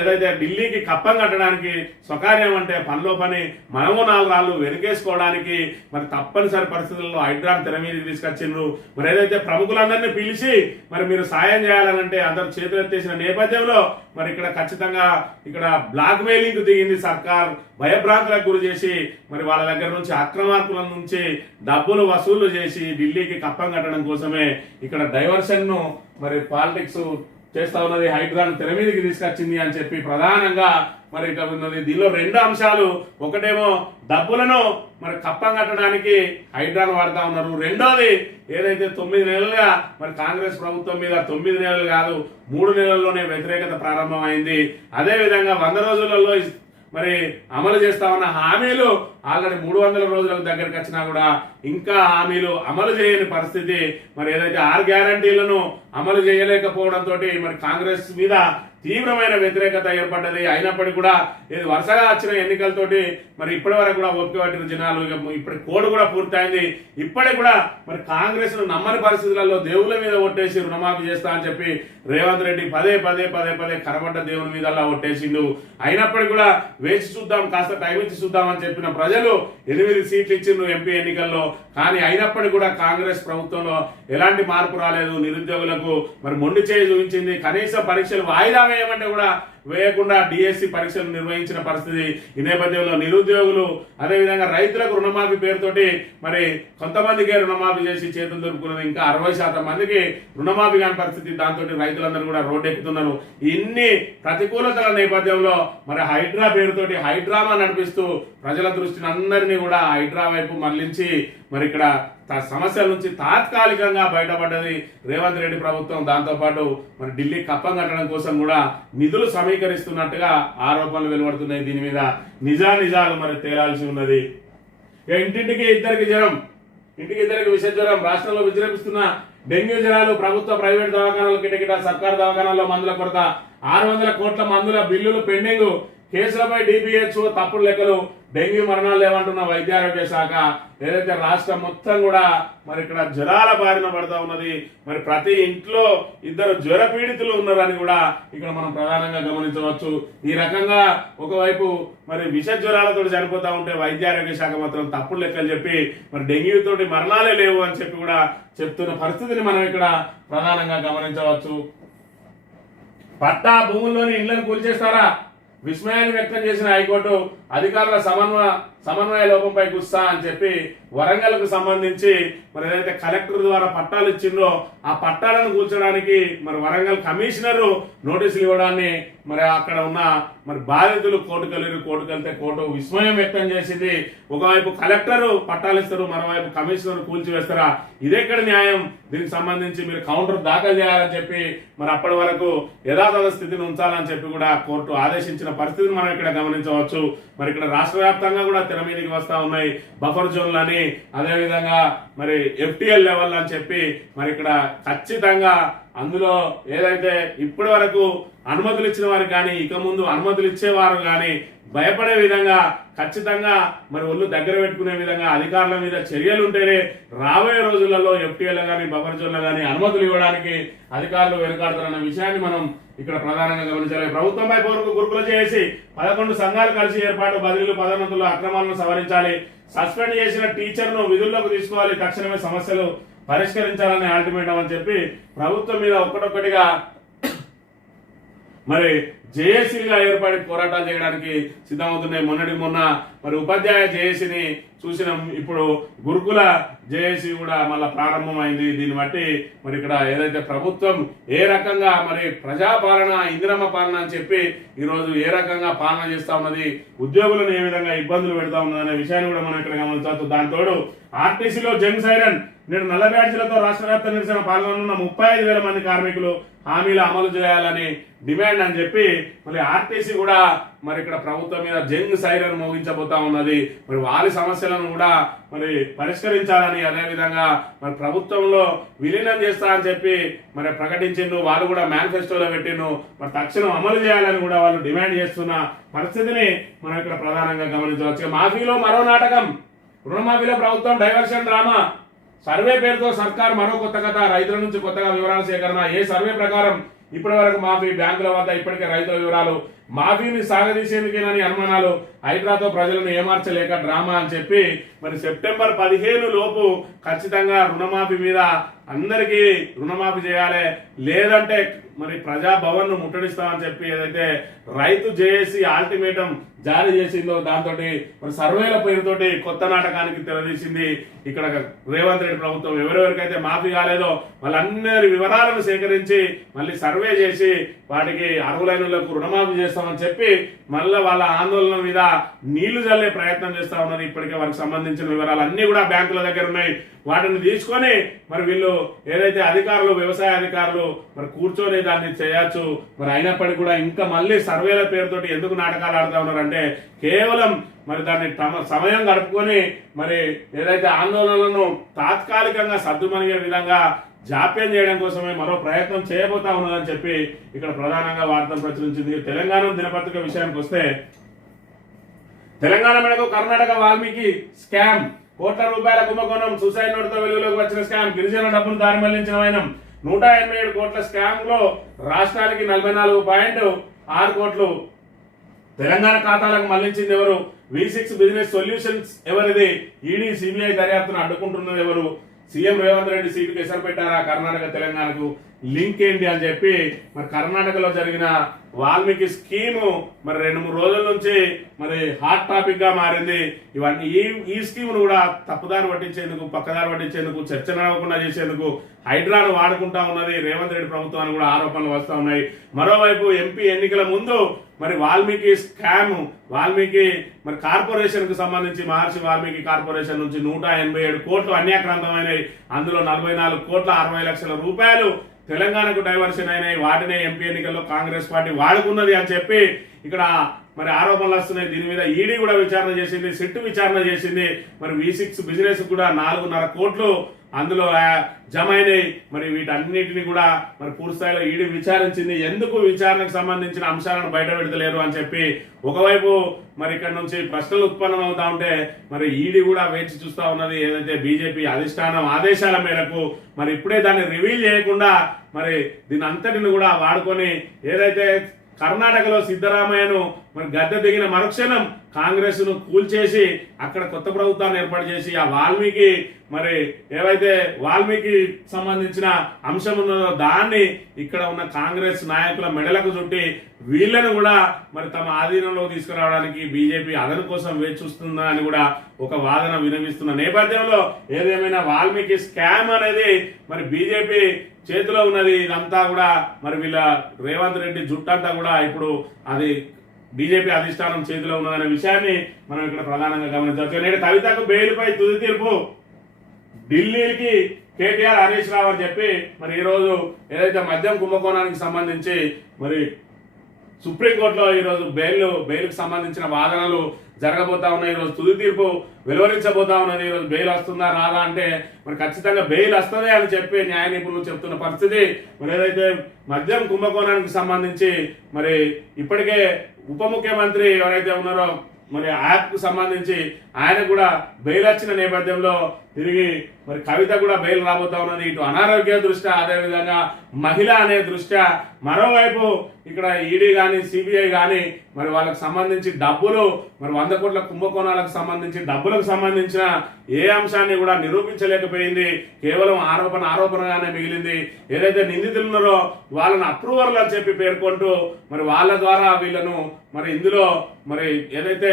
ఏదైతే ఢిల్లీకి కప్పం కట్టడానికి, స్వకార్యం అంటే పనిలో పని మనము 4 రాళ్ళు వెనుకేసుకోవడానికి మరి తప్పనిసరి పరిస్థితుల్లో హైడ్రాను తెర మీదకి తీసుకొచ్చిండ్రు. మరి ఏదైతే ప్రముఖులందరినీ పిలిచి మరి మీరు సాయం చేయాలనంటే అందరు చేతులు ఎత్తేసిన నేపథ్యంలో మరి ఇక్కడ ఖచ్చితంగా ఇక్కడ బ్లాక్ మెయిలింగ్ దిగింది సర్కార్. భయభ్రాంతులకు గురి చేసి మరి వాళ్ళ దగ్గర నుంచి అక్రమార్కుల నుంచి డబ్బులు వసూలు చేసి ఢిల్లీకి కప్పం కట్టడం కోసమే ఇక్కడ డైవర్షన్ ను మరి పాలిటిక్స్ చేస్తా ఉన్నది. హైడ్రాను తెర మీదకి తీసుకొచ్చింది అని చెప్పి ప్రధానంగా మరి ఇక్కడ ఉన్నది. దీనిలో 2 అంశాలు. ఒకటేమో డబ్బులను మరి కప్పం కట్టడానికి హైడ్రాను వాడుతా ఉన్నారు. రెండోది ఏదైతే 9 నెలలుగా మరి కాంగ్రెస్ ప్రభుత్వం మీద 9 నెలలు కాదు 3 నెలల్లోనే వ్యతిరేకత ప్రారంభమైంది. అదే విధంగా 100 రోజులలో మరి అమలు చేస్తామన్న హామీలు ఆల్రెడీ 300 రోజులకు దగ్గరికి వచ్చినా కూడా ఇంకా హామీలు అమలు చేయని పరిస్థితి. మరి ఏదైతే 6 గ్యారంటీలను అమలు చేయలేకపోవడంతో మరి కాంగ్రెస్ మీద తీవ్రమైన వ్యతిరేకత ఏర్పడ్డది. అయినప్పటికీ కూడా ఇది వరుసగా వచ్చిన ఎన్నికలతోటి మరి ఇప్పటి వరకు కూడా ఓపిక పట్టిన జనాలు. ఇప్పటి కోడ్ కూడా పూర్తయింది. ఇప్పటికి కూడా మరి కాంగ్రెస్ ను నమ్మని పరిస్థితులలో దేవుళ్ళ మీద ఒట్టేసి రుణమాఫీ చేస్తా అని చెప్పి రేవంత్ రెడ్డి పదే కనబడ్డ దేవుని మీద ఒట్టేసిండు. అయినప్పటికీ కూడా వేచి చూద్దాం, కాస్త టైం ఇచ్చి చూద్దాం అని చెప్పిన ప్రజలు 8 సీట్లు ఇచ్చిండ్రు ఎంపీ ఎన్నికల్లో. కానీ అయినప్పటికీ కూడా కాంగ్రెస్ ప్రభుత్వంలో ఎలాంటి మార్పు రాలేదు. నిరుద్యోగులకు మరి మొండి చేయి చూపించింది. కనీస పరీక్షలు వాయిదా వేయమంటే కూడా వేయకుండా డిఎస్సి పరీక్షలు నిర్వహించిన పరిస్థితి. ఈ నేపథ్యంలో నిరుద్యోగులు అదేవిధంగా రైతులకు రుణమాఫీ పేరుతోటి మరి కొంతమందికే రుణమాఫీ చేసి చేతులు దొరుకుతున్నది. ఇంకా 60% మందికి రుణమాఫీ కాని పరిస్థితి. దాంతో రైతులందరూ కూడా రోడ్డెక్కుతున్నారు. ఇన్ని ప్రతికూలతల నేపథ్యంలో మరి హైడ్రా పేరుతోటి హైడ్రామా నడిపిస్తూ ప్రజల దృష్టిని అందరినీ కూడా హైడ్రా వైపు మళ్లించి మరి ఇక్కడ సమస్యల నుంచి తాత్కాలికంగా బయటపడ్డది రేవంత్ రెడ్డి ప్రభుత్వం. దాంతోపాటు మరి ఢిల్లీ కప్పం కట్టడం కోసం కూడా నిధులు సమీకరిస్తున్నట్టుగా ఆరోపణలు వెలువడుతున్నాయి. దీని మీద నిజాలు మరి తేలాల్సి ఉన్నది. ఇంటింటికి 2 జ్వరం, ఇంటికి 2 విష జ్వరం. రాష్ట్రంలో విజృంభిస్తున్న డెంగ్యూ జ్వరాలు. ప్రభుత్వ ప్రైవేట్ దవాఖానాలు కిటకిట. సర్కారు దవాఖానాల్లో మందుల కొరత. 600 కోట్ల మందుల బిల్లులు పెండింగ్. కేసులపై డిపిహెచ్ఓ తప్పుడు లెక్కలు. డెంగ్యూ మరణాలు లేవంటున్న వైద్య ఆరోగ్య శాఖ. ఏదైతే రాష్ట్రం మొత్తం కూడా మరి ఇక్కడ జ్వరాల బారిన పడతా ఉన్నది. మరి ప్రతి ఇంట్లో 2 జ్వర పీడితులు ఉన్నారని కూడా ఇక్కడ మనం ప్రధానంగా గమనించవచ్చు. ఈ రకంగా ఒకవైపు మరి విష జ్వరాలతో చనిపోతా ఉంటే వైద్య ఆరోగ్య శాఖ మాత్రం తప్పుడు లెక్కలు చెప్పి మరి డెంగ్యూ తోటి మరణాలే లేవు అని చెప్పి కూడా చెప్తున్న పరిస్థితిని మనం ఇక్కడ ప్రధానంగా గమనించవచ్చు. పట్టా భూముల్లోని ఇళ్లను కూల్చేస్తారా? విస్మయాన్ని వ్యక్తం చేసిన హైకోర్టు. అధికారుల సమన్వయ లోపంపై గుస్సా అని చెప్పి వరంగల్కు సంబంధించి మరి ఏదైతే కలెక్టర్ ద్వారా పట్టాలు ఇచ్చిండ్రో ఆ పట్టాలను కూల్చడానికి మరి వరంగల్ కమిషనర్ నోటీసులు ఇవ్వడాన్ని మరి అక్కడ ఉన్న మరి బాధితులు కోర్టుకెళ్తే కోర్టు విస్మయం వ్యక్తం చేసింది. ఒకవైపు కలెక్టర్ పట్టాలు ఇస్తారు, మరోవైపు కమిషనర్ కూల్చివేస్తారా? ఇదెక్కడ న్యాయం? దీనికి సంబంధించి మీరు కౌంటర్ దాఖలు చేయాలని చెప్పి మరి అప్పటి వరకు యథాతథ స్థితిని ఉంచాలని చెప్పి కూడా కోర్టు ఆదేశించిన పరిస్థితిని మనం ఇక్కడ గమనించవచ్చు. మరి ఇక్కడ రాష్ట్ర వ్యాప్తంగా కూడా తెర మీదకి వస్తా ఉన్నాయి. బఫర్ జోన్లని, అదేవిధంగా మరి FTL లెవెల్ అని చెప్పి మరి ఇక్కడ ఖచ్చితంగా అందులో ఏదైతే ఇప్పటి వరకు అనుమతులు ఇచ్చిన వారు కానీ ఇక ముందు అనుమతులు ఇచ్చేవారు కానీ భయపడే విధంగా ఖచ్చితంగా మరి ఒళ్ళు దగ్గర పెట్టుకునే విధంగా అధికారుల మీద చర్యలు ఉంటేనే రాబోయే రోజులలో FTL కానీ బఫర్ జోన్లు కానీ అనుమతులు ఇవ్వడానికి అధికారులు వెనుకాడుతారన్న విషయాన్ని మనం ఇక్కడ ప్రధానంగా గమనించాలి. ప్రభుత్వంపై గురుకులు చేసి 11 సంఘాలు కలిసి ఏర్పాటు, బదిలీలు, పదోన్నతులు, అక్రమాలను సవరించాలి. సస్పెండ్ చేసిన టీచర్ను విధుల్లోకి తీసుకోవాలి. తక్షణమే సమస్యలు పరిష్కరించాలని అల్టిమేటం అని చెప్పి ప్రభుత్వం మీద ఒక్కటొక్కటిగా మరి జేఏసీగా ఏర్పడి పోరాటాలు చేయడానికి సిద్ధమవుతున్నాయి. మొన్న మరి ఉపాధ్యాయ జేఏసీని చూసినాం. ఇప్పుడు గురుకుల జేఏసీ కూడా మళ్ళీ ప్రారంభమైంది. దీన్ని బట్టి మరి ఇక్కడ ఏదైతే ప్రభుత్వం ఏ రకంగా మరి ప్రజాపాలన, ఇందిరమ్మ పాలన అని చెప్పి ఈరోజు ఏ రకంగా పాలన చేస్తా ఉన్నది, ఉద్యోగులను ఏ విధంగా ఇబ్బందులు పెడతా ఉన్నది అనే విషయాన్ని కూడా మనం ఇక్కడ గమనించవచ్చు. దాంతోడు ఆర్టీసీలో జంగ్ సైరన్, నేడు నల్ల బ్యాడ్జీలతో రాష్ట్ర వ్యాప్త నిరసన పాల్గొనున్న 35,000 మంది కార్మికులు హామీలు అమలు చేయాలని డిమాండ్ అని చెప్పి మరి ఆర్టీసీ కూడా మరి ఇక్కడ ప్రభుత్వం మీద జంగ్ సైరన్ మోగించబోతా ఉన్నది. మరి వారి సమస్యలను కూడా మరి పరిష్కరించాలని, అదేవిధంగా మరి ప్రభుత్వంలో విలీనం చేస్తా అని చెప్పి మరి ప్రకటించిండు. వాళ్ళు కూడా మేనిఫెస్టోలో పెట్టిండు. మరి తక్షణం అమలు చేయాలని కూడా వాళ్ళు డిమాండ్ చేస్తున్న పరిస్థితిని మనం ఇక్కడ ప్రధానంగా గమనించవచ్చు. మాఫీలో మరో నాటకం, రుణమాఫీలో ప్రభుత్వం డైవర్షన్ డ్రామా, సర్వే పేరుతో సర్కార్ మరో కొత్త కథ, రైతుల నుంచి కొత్తగా వివరాల సేకరణ. ఏ సర్వే ప్రకారం ఇప్పటి వరకు మాఫీ, బ్యాంకుల వద్ద ఇప్పటికే రైతుల వివరాలు, మాఫీని సాగదీసేందుకేనని అనుమానాలు, హైడ్రాతో ప్రజలను ఏమార్చలేక డ్రామా అని చెప్పి మరి సెప్టెంబర్ 15 లోపు ఖచ్చితంగా రుణమాఫీ మీద అందరికీ రుణమాఫీ చేయాలి, లేదంటే మరి ప్రజాభవన్ ను ముట్టడిస్తామని చెప్పి ఏదైతే రైతు జేఏసీ అల్టిమేటం జారీ చేసిందో దాంతో మరి సర్వేల పేరుతోటి కొత్త నాటకానికి తెరదీసింది ఇక్కడ రేవంత్ రెడ్డి ప్రభుత్వం. ఎవరెవరికైతే మాఫీ కాలేదో వాళ్ళందరి వివరాలను సేకరించి మళ్ళీ సర్వే చేసి వాటికి అర్హులైనలకు రుణమాఫీ చేస్తామని చెప్పి మళ్ళీ వాళ్ళ ఆందోళన మీద నీళ్లు చల్లే ప్రయత్నం చేస్తా ఉన్నది. ఇప్పటికే వారికి సంబంధించిన వివరాలు అన్ని కూడా బ్యాంకుల దగ్గర ఉన్నాయి. వాటిని తీసుకొని మరి వీళ్ళు ఏదైతే అధికారులు, వ్యవసాయ అధికారులు మరి కూర్చొని దాన్ని చేయొచ్చు. మరి అయినప్పటికీ కూడా ఇంకా మళ్ళీ సర్వేల పేరుతోటి ఎందుకు నాటకాలు ఆడుతా ఉన్నారంటే కేవలం మరి దాన్ని తమ సమయం గడుపుకొని మరి ఏదైతే ఆందోళనలను తాత్కాలికంగా సర్దుమనిగే విధంగా జాప్యం చేయడం కోసమే మరో ప్రయత్నం చేయబోతా ఉన్నదని చెప్పి ఇక్కడ ప్రధానంగా వార్తలు ప్రచురించింది. తెలంగాణ దినపత్రిక విషయానికి వస్తే, తెలంగాణ మేరకు కర్ణాటక వాల్మీకి స్కామ్, కోట్ల రూపాయల కుంభకోణం, సూసైడ్ నోటుతో వెలుగులోకి వచ్చిన స్కామ్, గిరిజన డబ్బును దారి మళ్లించిన వైనం, 187 కోట్ల స్కామ్ లో రాష్ట్రానికి 44.6 కోట్లు తెలంగాణ ఖాతాలకు మళ్లించింది ఎవరు? V6 బిజినెస్ సొల్యూషన్స్ ఎవరిది? ఈడీ సిబిఐ దర్యాప్తును అడ్డుకుంటున్నది ఎవరు? సీఎం రేవంత్ రెడ్డి సీటుకు ఎసరు పెట్టారా? కర్ణాటక తెలంగాణకు లింక్ ఏంటి అని చెప్పి మరి కర్ణాటకలో జరిగిన వాల్మీకి స్కీము మరి 2-3 రోజుల నుంచి మరి హాట్ టాపిక్ గా మారింది. ఇవన్నీ ఈ స్కీమ్ ను కూడా తప్పుదారి పట్టించేందుకు, పక్కదారి పట్టించేందుకు, చర్చ నడవకుండా చేసేందుకు హైడ్రాను వాడుకుంటా ఉన్నది రేవంత్ రెడ్డి ప్రభుత్వానికి కూడా ఆరోపణలు వస్తూ ఉన్నాయి. మరోవైపు ఎంపీ ఎన్నికల ముందు మరి వాల్మీకి స్కామ్, వాల్మీకి మరి కార్పొరేషన్ కు సంబంధించి మహర్షి వాల్మీకి కార్పొరేషన్ నుంచి 187 కోట్లు అన్యాక్రాంతమైనవి. అందులో 44 కోట్ల 60 లక్షల రూపాయలు తెలంగాణకు డైవర్షన్ అయినాయి. వాటినే ఎంపీ ఎన్నికల్లో కాంగ్రెస్ పార్టీ వాడుకున్నది అని చెప్పి ఇక్కడ మరి ఆరోపణలు వస్తున్నాయి. దీని మీద ఈడీ కూడా విచారణ చేసింది, సిట్ విచారణ చేసింది. మరి V6 బిజినెస్ కూడా 4.5 కోట్లు అందులో జమ అయినాయి. మరి వీటన్నిటిని కూడా మరి పూర్తి స్థాయిలో ఈడీ విచారించింది. ఎందుకు విచారణకు సంబంధించిన అంశాలను బయట పెడతలేరు అని చెప్పి ఒకవైపు మరి ఇక్కడ నుంచి ప్రశ్నలు ఉత్పన్నం అవుతా ఉంటే మరి ఈడీ కూడా వేచి చూస్తా ఉన్నది. ఏదైతే బీజేపీ అధిష్టానం ఆదేశాల మేరకు మరి ఇప్పుడే దాన్ని రివీల్ చేయకుండా మరి దీని అంతటిని కూడా వాడుకొని ఏదైతే కర్ణాటకలో సిద్ధరామయ్యను మరి గద్దె దిగిన మరుక్షణం కాంగ్రెస్ ను కూల్చేసి అక్కడ కొత్త ప్రభుత్వాన్ని ఏర్పాటు చేసి ఆ వాల్మీకి మరి ఏవైతే వాల్మీకి సంబంధించిన అంశం ఉన్నదో దాన్ని ఇక్కడ ఉన్న కాంగ్రెస్ నాయకుల మెడలకు చుట్టి వీళ్ళను కూడా మరి తమ ఆధీనంలో తీసుకురావడానికి బీజేపీ అదను కోసం వేచి చూస్తుందా అని కూడా ఒక వాదన వినిపిస్తున్న నేపథ్యంలో ఏదేమైనా వాల్మీకి స్కామ్ అనేది మరి బీజేపీ చేతిలో ఉన్నది. ఇదంతా కూడా మరి వీళ్ళ రేవంత్ రెడ్డి జుట్టంతా కూడా ఇప్పుడు అది బీజేపీ అధిష్టానం చేతిలో ఉన్నదనే విషయాన్ని మనం ఇక్కడ ప్రధానంగా గమనించవచ్చు. నేడు కవితకు బెయిల్పై తుది తీర్పు, ఢిల్లీకి కేటీఆర్, హరీష్ రావు అని చెప్పి మరి ఈ రోజు ఏదైతే మద్యం కుంభకోణానికి సంబంధించి మరి సుప్రీంకోర్టులో ఈ రోజు బెయిల్కి సంబంధించిన వాదనలు జరగబోతా ఉన్నాయి. ఈరోజు తుది తీర్పు వెలువరించబోతా ఉన్నది. ఈరోజు బెయిల్ వస్తుందా రాదా అంటే మరి ఖచ్చితంగా బెయిల్ వస్తుంది అని చెప్పి న్యాయ నిపుణులు చెప్తున్న పరిస్థితి. మరి ఏదైతే మద్యం కుంభకోణానికి సంబంధించి మరి ఇప్పటికే ఉప ముఖ్యమంత్రి ఎవరైతే ఉన్నారో మరి యాప్ కు సంబంధించి ఆయన కూడా బెయిల్ వచ్చిన నేపథ్యంలో తిరిగి మరి కవిత కూడా బెయిల్ రాబోతా ఉన్నది. ఇటు అనారోగ్య దృష్ట్యా, అదేవిధంగా మహిళ అనే దృష్ట్యా, మరోవైపు ఇక్కడ ఈడీ కానీ సిబిఐ కానీ మరి వాళ్ళకి సంబంధించి డబ్బులు మరి 100 కోట్ల కుంభకోణాలకు సంబంధించి డబ్బులకు సంబంధించిన ఏ అంశాన్ని కూడా నిరూపించలేకపోయింది. కేవలం ఆరోపణగానే మిగిలింది. ఏదైతే నిందితులు ఉన్నారో వాళ్ళని అప్రూవర్లు అని చెప్పి పేర్కొంటూ మరి వాళ్ళ ద్వారా వీళ్ళను మరి ఇందులో మరి ఏదైతే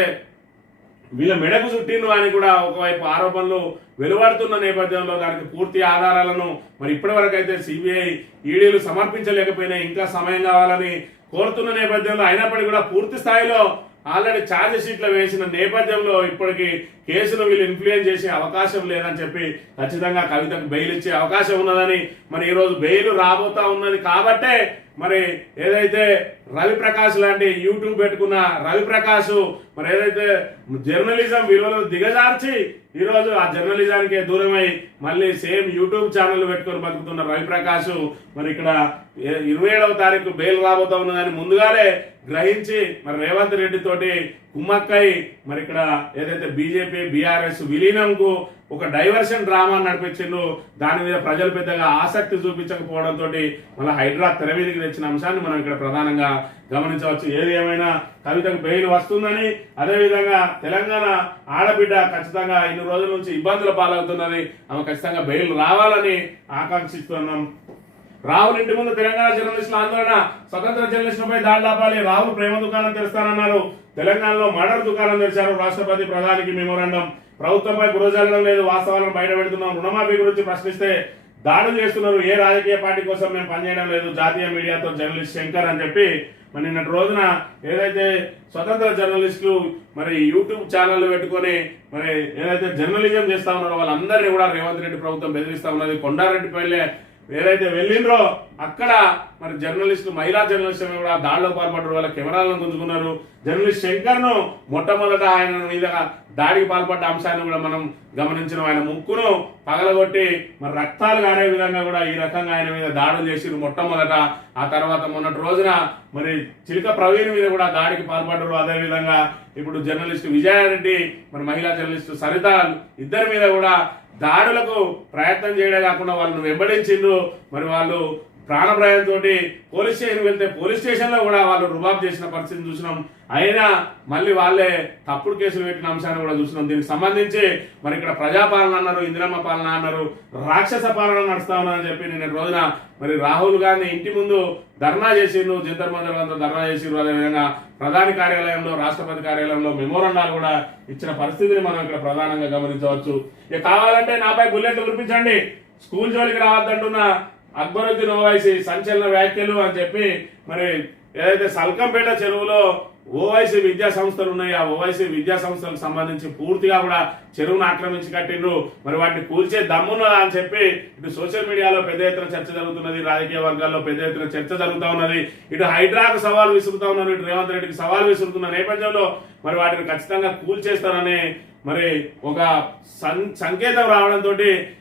వీళ్ళ మెడకు చుట్టిండ్రు అని కూడా ఒకవైపు ఆరోపణలు వెలువడుతున్న నేపథ్యంలో దానికి పూర్తి ఆధారాలను మరి ఇప్పటి వరకు అయితే సిబిఐ ఈడీలు సమర్పించలేకపోయినా ఇంకా సమయం కావాలని కోరుతున్న నేపథ్యంలో అయినప్పటికీ కూడా పూర్తి స్థాయిలో ఆల్రెడీ ఛార్జ్ షీట్లు వేసిన నేపథ్యంలో ఇప్పటికీ కేసును వీళ్ళు ఇన్ఫ్లుయెన్స్ చేసే అవకాశం లేదని చెప్పి ఖచ్చితంగా కవితకు బెయిల్ ఇచ్చే అవకాశం ఉన్నదని మరి ఈరోజు బెయిల్ రాబోతా ఉన్నది. కాబట్టే మరి ఏదైతే రవిప్రకాష్ లాంటి యూట్యూబ్ పెట్టుకున్న రవిప్రకాష్ మరి ఏదైతే జర్నలిజం విలువలను దిగజార్చి ఈరోజు ఆ జర్నలిజానికే దూరమై మళ్ళీ సేమ్ యూట్యూబ్ ఛానల్ పెట్టుకొని బతుకుతున్న రవిప్రకాష్ మరి ఇక్కడ 27వ తారీఖు బెయిల్ రాబోతా ఉన్నదని ముందుగానే గ్రహించి మరి రేవంత్ రెడ్డి తోటి కుమ్మక్కై మరి ఇక్కడ ఏదైతే బీజేపీ బీఆర్ఎస్ విలీనంకు ఒక డైవర్షన్ డ్రామా నడిపించిండు. దాని మీద ప్రజలు పెద్దగా ఆసక్తి చూపించకపోవడంతో మళ్ళీ హైడ్రా తెర మీదకి తెచ్చిన అంశాన్ని మనం ఇక్కడ ప్రధానంగా గమనించవచ్చు. ఏది ఏమైనా కవితకు బెయిల్ వస్తుందని, అదేవిధంగా తెలంగాణ ఆడబిడ్డ ఖచ్చితంగా ఇన్ని రోజుల నుంచి ఇబ్బందుల పాలవుతున్నది, ఆమె ఖచ్చితంగా బెయిల్ రావాలని ఆకాంక్షిస్తున్నాం. రాహుల్ ఇంటి ముందు తెలంగాణ జర్నలిస్టుల ఆందోళన, స్వతంత్ర జర్నలిస్టులపై దాడి ఆపాలి. రాహుల్ ప్రేమ దుకాణం తెరుస్తానన్నారు. తెలంగాణలో మర్డర్ దుకాణం తెరిచారు. రాష్ట్రపతి ప్రధానికి మెమోరాండం. ప్రభుత్వంపై బురజల్లడం లేదు, వాస్తవాలను బయట పెడుతున్నాం. రుణమాఫీ గురించి ప్రశ్నిస్తే దాడులు చేస్తున్నారు. ఏ రాజకీయ పార్టీ కోసం మేము పనిచేయడం లేదు. జాతీయ మీడియాతో జర్నలిస్ట్ శంకర్ అని చెప్పి మరి నిన్నటి రోజున ఏదైతే స్వతంత్ర జర్నలిస్టులు మరి యూట్యూబ్ ఛానల్ పెట్టుకొని మరి ఏదైతే జర్నలిజం చేస్తా ఉన్నారో వాళ్ళందరినీ కూడా రేవంత్ రెడ్డి ప్రభుత్వం బెదిరిస్తా ఉన్నది. కొండారెడ్డిపల్లి ఏదైతే వెళ్ళిండ్రో అక్కడ మరి జర్నలిస్టు మహిళా జర్నలిస్టులు కూడా దాడిలో పాల్పడ్డారు. వాళ్ళ కెమెరాలను గుంజుకున్నారు. జర్నలిస్ట్ శంకర్ ను మొట్టమొదట ఆయన మీద దాడికి పాల్పడ్డ అంశాన్ని కూడా మనం గమనించిన. ఆయన ముక్కును పగలగొట్టి మరి రక్తాలు కారే విధంగా కూడా ఈ రకంగా ఆయన మీద దాడులు చేసిరు మొట్టమొదట. ఆ తర్వాత మొన్నటి రోజున మరి చిలుక ప్రవీణ్ మీద కూడా దాడికి పాల్పడ్డారు. అదేవిధంగా ఇప్పుడు జర్నలిస్టు విజయారెడ్డి మరి మహిళా జర్నలిస్టు సరిత ఇద్దరి మీద కూడా దాడులకు ప్రయత్నం చేయడే కాకుండా వాళ్ళను వెంబడించిండ్రు. మరి వాళ్ళు ప్రాణభయంతో పోలీస్ స్టేషన్ వెళ్తే పోలీస్ స్టేషన్ లో కూడా వాళ్ళు రుబాబ్ చేసిన పరిస్థితిని చూసినాం. అయినా మళ్ళీ వాళ్ళే తప్పుడు కేసులు పెట్టిన అంశాన్ని కూడా చూసినాం. దీనికి సంబంధించి మరి ఇక్కడ ప్రజాపాలన అన్నారు, ఇందిరమ్మ పాలన అన్నారు, రాక్షస పాలన నడుస్తా ఉన్నారని చెప్పి నిన్న రోజున మరి రాహుల్ గాంధీ ఇంటి ముందు ధర్నా చేసిండ్రు, జంతర్ మంతర్ వద్ద ధర్నా చేసిండ్రు. అదేవిధంగా ప్రధాని కార్యాలయంలో, రాష్ట్రపతి కార్యాలయంలో మెమోరాండాలు కూడా ఇచ్చిన పరిస్థితిని మనం ఇక్కడ ప్రధానంగా గమనించవచ్చు. ఇక కావాలంటే నాపై బుల్లెట్లు కురిపించండి, స్కూల్ జోలికి రావద్దంటున్న అక్బరుద్దీన్ ఓవైసీ సంచలన వ్యాఖ్యలు అని చెప్పి మరి ఏదైతే సల్కంపేట చెరువులో ఓవైసీ విద్యా సంస్థలు ఉన్నాయి, ఆ ఓవైసీ విద్యా సంస్థలకు సంబంధించి పూర్తిగా కూడా చెరువును ఆక్రమించి కట్టిండ్రు. మరి వాటిని కూల్చే దమ్మున్నదా అని చెప్పి ఇటు సోషల్ మీడియాలో పెద్ద ఎత్తున చర్చ జరుగుతున్నది, రాజకీయ వర్గాల్లో పెద్ద ఎత్తున చర్చ జరుగుతూ ఉన్నది. ఇటు హైడ్రాకు సవాల్ విసురుతా ఉన్నారు, ఇటు రేవంత్ రెడ్డికి సవాల్ విసురుతున్న నేపథ్యంలో మరి వాటిని ఖచ్చితంగా కూల్చేస్తారని మరి ఒక సంకేతం రావడంతో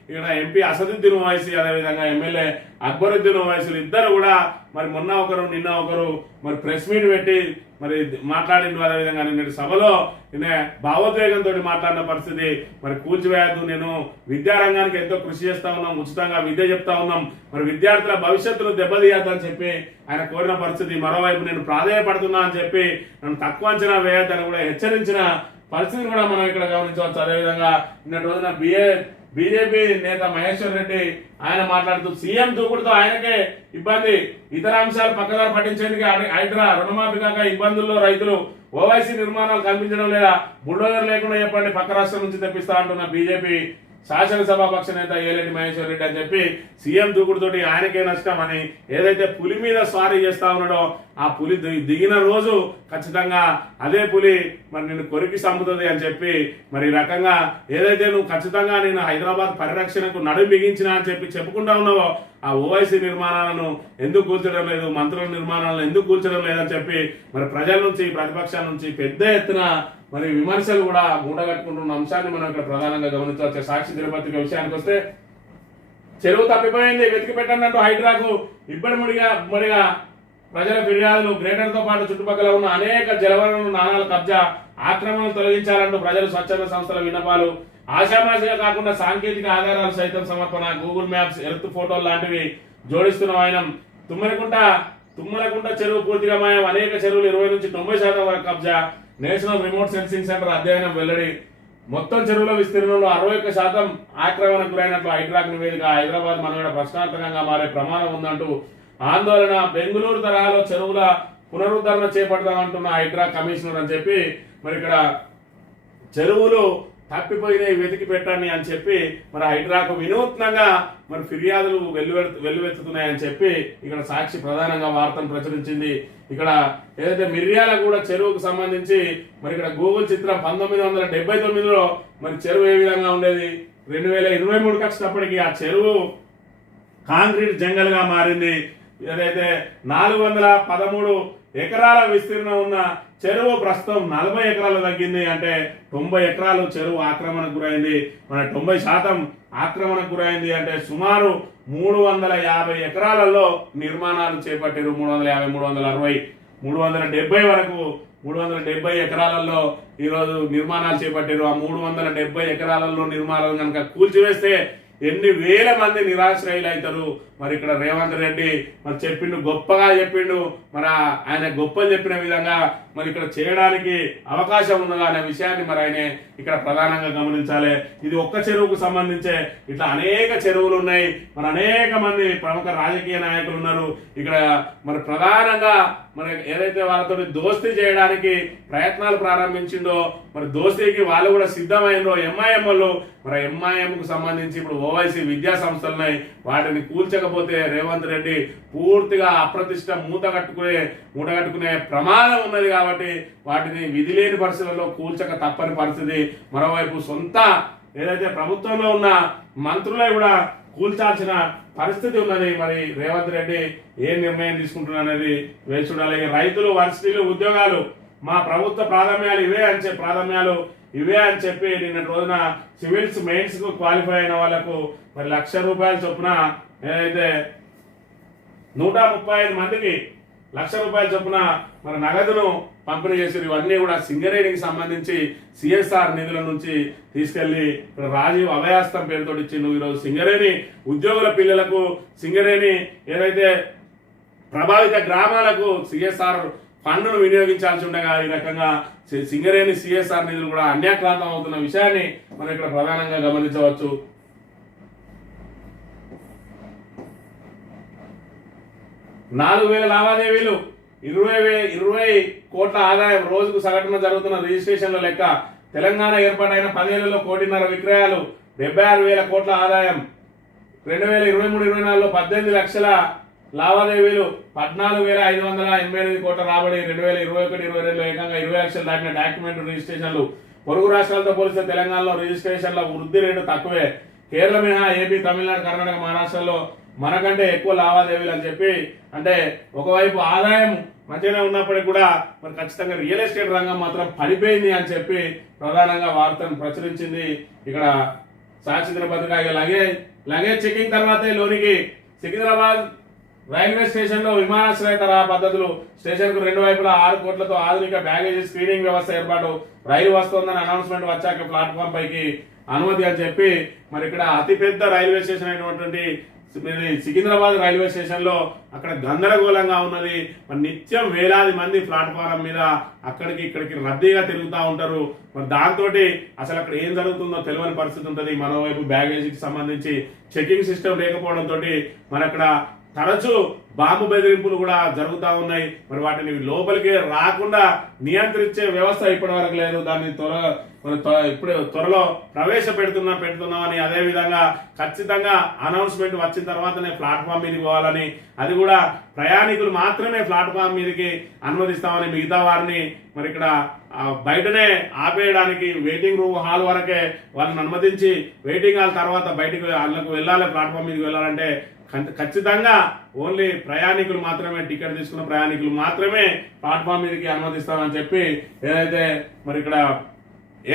ఇక్కడ ఎంపీ అసదుద్దీన్ ఓవైసీ అదేవిధంగా ఎమ్మెల్యే అక్బరుద్దీన్ ఓవైసీలు ఇద్దరు కూడా మరి మొన్న ఒకరు నిన్న ఒకరు మరి ప్రెస్ మీట్ పెట్టి మరి మాట్లాడిండు. అదేవిధంగా నిన్నటి సభలో నిన్న భావోద్వేగంతో మాట్లాడిన పరిస్థితి. మరి కూల్చివేయద్దు, నేను విద్యారంగానికి ఎంతో కృషి చేస్తా ఉన్నాం, ఉచితంగా విద్య చెప్తా ఉన్నాం, మరి విద్యార్థుల భవిష్యత్తును దెబ్బతీయద్దని చెప్పి ఆయన కోరిన పరిస్థితి. మరోవైపు నేను ప్రాధేయపడుతున్నా అని చెప్పి నన్ను తక్కువ అంచనా వేయద్దని కూడా హెచ్చరించిన పరిస్థితిని కూడా మనం ఇక్కడ గమనించవచ్చు. అదేవిధంగా నిన్నటి రోజున బీజేపీ నేత మహేశ్వర్ రెడ్డి ఆయన మాట్లాడుతూ సీఎం దూకుడుతో ఆయనకే ఇబ్బంది, ఇతర అంశాలు పక్కదారి పట్టించేందుకు హైడ్రా రుణమాఫీ కాక ఇబ్బందుల్లో రైతులు, ఓవైసీ నిర్మాణాలు కల్పించడం లేదా బుల్డోజర్ లేకుండా చెప్పండి, పక్క రాష్ట్రం నుంచి తెప్పిస్తా అంటున్న బీజేపీ శాసనసభాపక్ష నేత ఏలేటి మహేశ్వర్ రెడ్డి అని చెప్పి సీఎం దూకుడుతోటి ఆయనకే నష్టం అని ఏదైతే పులి మీద స్వారీ చేస్తా ఉన్నాడో ఆ పులి దిగిన రోజు ఖచ్చితంగా అదే పులి మరి నిన్ను కొరికి చంపుతుంది అని చెప్పి మరి రకంగా ఏదైతే నువ్వు ఖచ్చితంగా నేను హైదరాబాద్ పరిరక్షణకు నడుం బిగించిన అని చెప్పి చెప్పుకుంటా ఉన్నావో ఆ ఓవైసీ నిర్మాణాలను ఎందుకు కూల్చడం లేదు, మంత్రుల నిర్మాణాలను ఎందుకు కూల్చడం లేదని చెప్పి మరి ప్రజల నుంచి ప్రతిపక్షాల నుంచి పెద్ద ఎత్తున మరి విమర్శలు కూడా మూటగట్టుకుంటున్న అంశాన్ని మనం ఇక్కడ ప్రధానంగా గమనించవచ్చు. సాక్షి దినపత్రిక విషయానికి వస్తే చెరువు తప్పిపోయింది వెతికి పెట్టన్నట్టు హైడ్రాకు ఇబ్బడిముడిగా ప్రజల ఫిర్యాదులు, గ్రేటర్ తో పాటు చుట్టుపక్కల ఉన్న అనేక జలవనరులు నాణాల కబ్జా, ఆక్రమణలు తొలగించాలంటూ ప్రజలు స్వచ్ఛంద సంస్థల విన్నపాలు, ఆశామాషిగా కాకుండా సాంకేతిక ఆధారాలు సైతం సమర్పణ, గూగుల్ మ్యాప్స్, ఎర్త్ ఫోటోలు లాంటివి జోడిస్తున్న వాయనం. తుమ్మలకుంట చెరువు పూర్తిగా మాయం, అనేక చెరువులు 20 నుంచి 90% వరకు కబ్జా, నేషనల్ రిమోట్ సెన్సింగ్ సెంటర్ అధ్యయనం వెల్లడి. మొత్తం చెరువుల విస్తీర్ణంలో 61% ఆక్రమణకు గురైనట్లు హైడ్రాక్ నివేదిక. హైదరాబాద్ మనగడ ప్రశ్నార్థకంగా మారే ప్రమాదం ఉందంటూ ఆందోళన. బెంగళూరు తరహాలో చెరువుల పునరుద్ధరణ చేపడతామంటున్న హైడ్రాక్ కమిషనర్ అని చెప్పి మరి ఇక్కడ చెరువులు తప్పిపోయినాయి వెతికి పెట్టండి అని చెప్పి మరి హైడ్రాకు వినూత్నంగా మరి ఫిర్యాదులు వెల్లువెత్తుతున్నాయని చెప్పి ఇక్కడ సాక్షి ప్రధానంగా వార్తను ప్రచురించింది. ఇక్కడ ఏదైతే మిర్యాలగూడ చెరువుకు సంబంధించి మరి ఇక్కడ గూగుల్ చిత్రం 1979లో మరి చెరువు ఏ విధంగా ఉండేది, 2023కి వచ్చినప్పటికీ ఆ చెరువు కాంక్రీట్ జంగల్ గా మారింది. ఏదైతే 413 ఎకరాల విస్తీర్ణం ఉన్న చెరువు ప్రస్తుతం 40 ఎకరాలు తగ్గింది. అంటే 90 ఎకరాలు చెరువు ఆక్రమణకు గురైంది. మన 90% ఆక్రమణకు గురైంది. అంటే సుమారు 350 ఎకరాలలో నిర్మాణాలు చేపట్టారు. 350, 360, 370 వరకు 370 ఎకరాలలో ఈరోజు నిర్మాణాలు చేపట్టారు. ఆ 370 ఎకరాలలో నిర్మాణాలు కనుక కూల్చివేస్తే ఎన్ని వేల మంది నిరాశ్రయులు అవుతారు. మరి ఇక్కడ రేవంత్ రెడ్డి మరి చెప్పిండు, గొప్పగా చెప్పిండు. మరి ఆయన గొప్పలు చెప్పిన విధంగా మరి ఇక్కడ చేయడానికి అవకాశం ఉన్నదా అనే విషయాన్ని మరి ఆయన ఇక్కడ ప్రధానంగా గమనించాలి. ఇది ఒక్క చెరువుకు సంబంధించే ఇట్లా అనేక చెరువులు ఉన్నాయి. మరి అనేక మంది ప్రముఖ రాజకీయ నాయకులు ఉన్నారు ఇక్కడ. మరి ప్రధానంగా మరి ఏదైతే వాళ్ళతో దోస్తీ చేయడానికి ప్రయత్నాలు ప్రారంభించిండో మరి దోస్తీకి వాళ్ళు కూడా సిద్ధమైనరో ఎంఐఎంలు. మరి ఎంఐఎంకు సంబంధించి ఇప్పుడు ఓవైసీ విద్యా సంస్థలు ఉన్నాయి. వాటిని కూల్చకపోతే రేవంత్ రెడ్డి పూర్తిగా అప్రతిష్ట మూట కట్టుకునే ప్రమాదం ఉన్నది. కాబట్టి వాటిని విధి లేని పరిస్థితుల్లో కూల్చక తప్పని పరిస్థితి. మరోవైపు సొంత ఏదైతే ప్రభుత్వంలో ఉన్న మంత్రులే కూడా కూల్చాల్సిన పరిస్థితి ఉన్నది. మరి రేవంత్ రెడ్డి ఏ నిర్ణయం తీసుకుంటున్నారనేది వేచి చూడాలి. రైతులు, వర్సిటీలు, ఉద్యోగాలు మా ప్రభుత్వ ప్రాధాన్యాలు ఇవే అని చెప్పి నిన్న రోజున సివిల్స్ మెయిన్స్ కు క్వాలిఫై అయిన వాళ్లకు మరి ₹1,00,000 చొప్పున ఏదైతే 135 మందికి ₹1,00,000 చొప్పున మరి నగదును పంపిణీ చేశారు. ఇవన్నీ కూడా సింగరేణికి సంబంధించి సిఎస్ఆర్ నిధుల నుంచి తీసుకెళ్లి రాజీవ్ అభయాస్తం పేరుతో ఇచ్చిండు. ఈరోజు సింగరేణి ఉద్యోగుల పిల్లలకు, సింగరేణి ఏదైతే ప్రభావిత గ్రామాలకు సిఎస్ఆర్ ఫండ్ను వినియోగించాల్సి ఉండగా ఈ రకంగా సింగరేణి సిఎస్ఆర్ నిధులు కూడా అన్యాక్రాంతం అవుతున్న విషయాన్ని మనం ఇక్కడ ప్రధానంగా గమనించవచ్చు. 4,000 లావాదేవీలు, 20 కోట్ల ఆదాయం, రోజుకు సగటున జరుగుతున్న రిజిస్ట్రేషన్ల లెక్క. తెలంగాణ ఏర్పాటైన 10 ఏళ్లలో 1.5 కోటి విక్రయాలు, 76,000 కోట్ల ఆదాయం. 2023-24లో 18 లక్షల లావాదేవీలు, 14,588 కోట్ల రాబడి. 2021-22లో ఏకంగా 20 లక్షలు దాటిన డాక్యుమెంట్ రిజిస్ట్రేషన్లు. పొరుగు రాష్ట్రాలతో పోలిస్తే తెలంగాణలో రిజిస్ట్రేషన్ల వృద్ధి రేటు తక్కువే. కేరళ మినహా ఏపీ, తమిళనాడు, కర్ణాటక, మహారాష్ట్రలో మనకంటే ఎక్కువ లావాదేవీలు అని చెప్పి, అంటే ఒకవైపు ఆదాయం మంచిగానే ఉన్నప్పటికీ కూడా మరి ఖచ్చితంగా రియల్ ఎస్టేట్ రంగం మాత్రం పడిపోయింది అని చెప్పి ప్రధానంగా వార్తను ప్రచురించింది ఇక్కడ సాక్షి దినపత్రిక. లగేజ్ చెకింగ్ తర్వాతే లోనికి. సికింద్రాబాద్ రైల్వే స్టేషన్ లో విమానాశ్రయ తరహా పద్ధతులు. స్టేషన్ కు 2 వైపులా 6 కోట్లతో ఆధునిక బ్యాగేజ్ స్క్రీనింగ్ వ్యవస్థ ఏర్పాటు. రైలు వస్తోందని అనౌన్స్మెంట్ వచ్చాక ప్లాట్ఫామ్ పైకి అనుమతి అని చెప్పి మరి ఇక్కడ అతిపెద్ద రైల్వే స్టేషన్ అయినటువంటి సికింద్రాబాద్ రైల్వే స్టేషన్ లో అక్కడ గందరగోళంగా ఉన్నది. మరి నిత్యం వేలాది మంది ప్లాట్ఫారం మీద అక్కడికి ఇక్కడికి రద్దీగా తిరుగుతూ ఉంటారు. మరి దాంతో అసలు అక్కడ ఏం జరుగుతుందో తెలియని పరిస్థితి ఉంటుంది. మరోవైపు బ్యాగేజీకి సంబంధించి చెకింగ్ సిస్టమ్ లేకపోవడంతో మరి అక్కడ తరచూ బాంబు బెదిరింపులు కూడా జరుగుతూ ఉన్నాయి. మరి వాటిని లోపలికి రాకుండా నియంత్రించే వ్యవస్థ ఇప్పటి వరకు లేదు. దాన్ని ఇప్పుడు త్వరలో పెడుతున్నామని, అదే విధంగా ఖచ్చితంగా అనౌన్స్మెంట్ వచ్చిన తర్వాతనే ప్లాట్ఫామ్ మీదకి పోవాలని, అది కూడా ప్రయాణికులు మాత్రమే ప్లాట్ఫామ్ మీదకి అనుమతిస్తామని, మిగతా వారిని మరి ఇక్కడ బయటనే ఆపేయడానికి వెయిటింగ్ రూమ్ హాల్ వరకే వాళ్ళని అనుమతించి వెయిటింగ్ హాల్ తర్వాత బయటకు వాళ్ళకు వెళ్ళాలి, ప్లాట్ఫామ్ మీదకి వెళ్ళాలంటే ఖచ్చితంగా ఓన్లీ ప్రయాణికులు మాత్రమే, టికెట్ తీసుకున్న ప్రయాణికులు మాత్రమే ప్లాట్ఫామ్ మీదకి అనుమతిస్తామని చెప్పి ఏదైతే మరి ఇక్కడ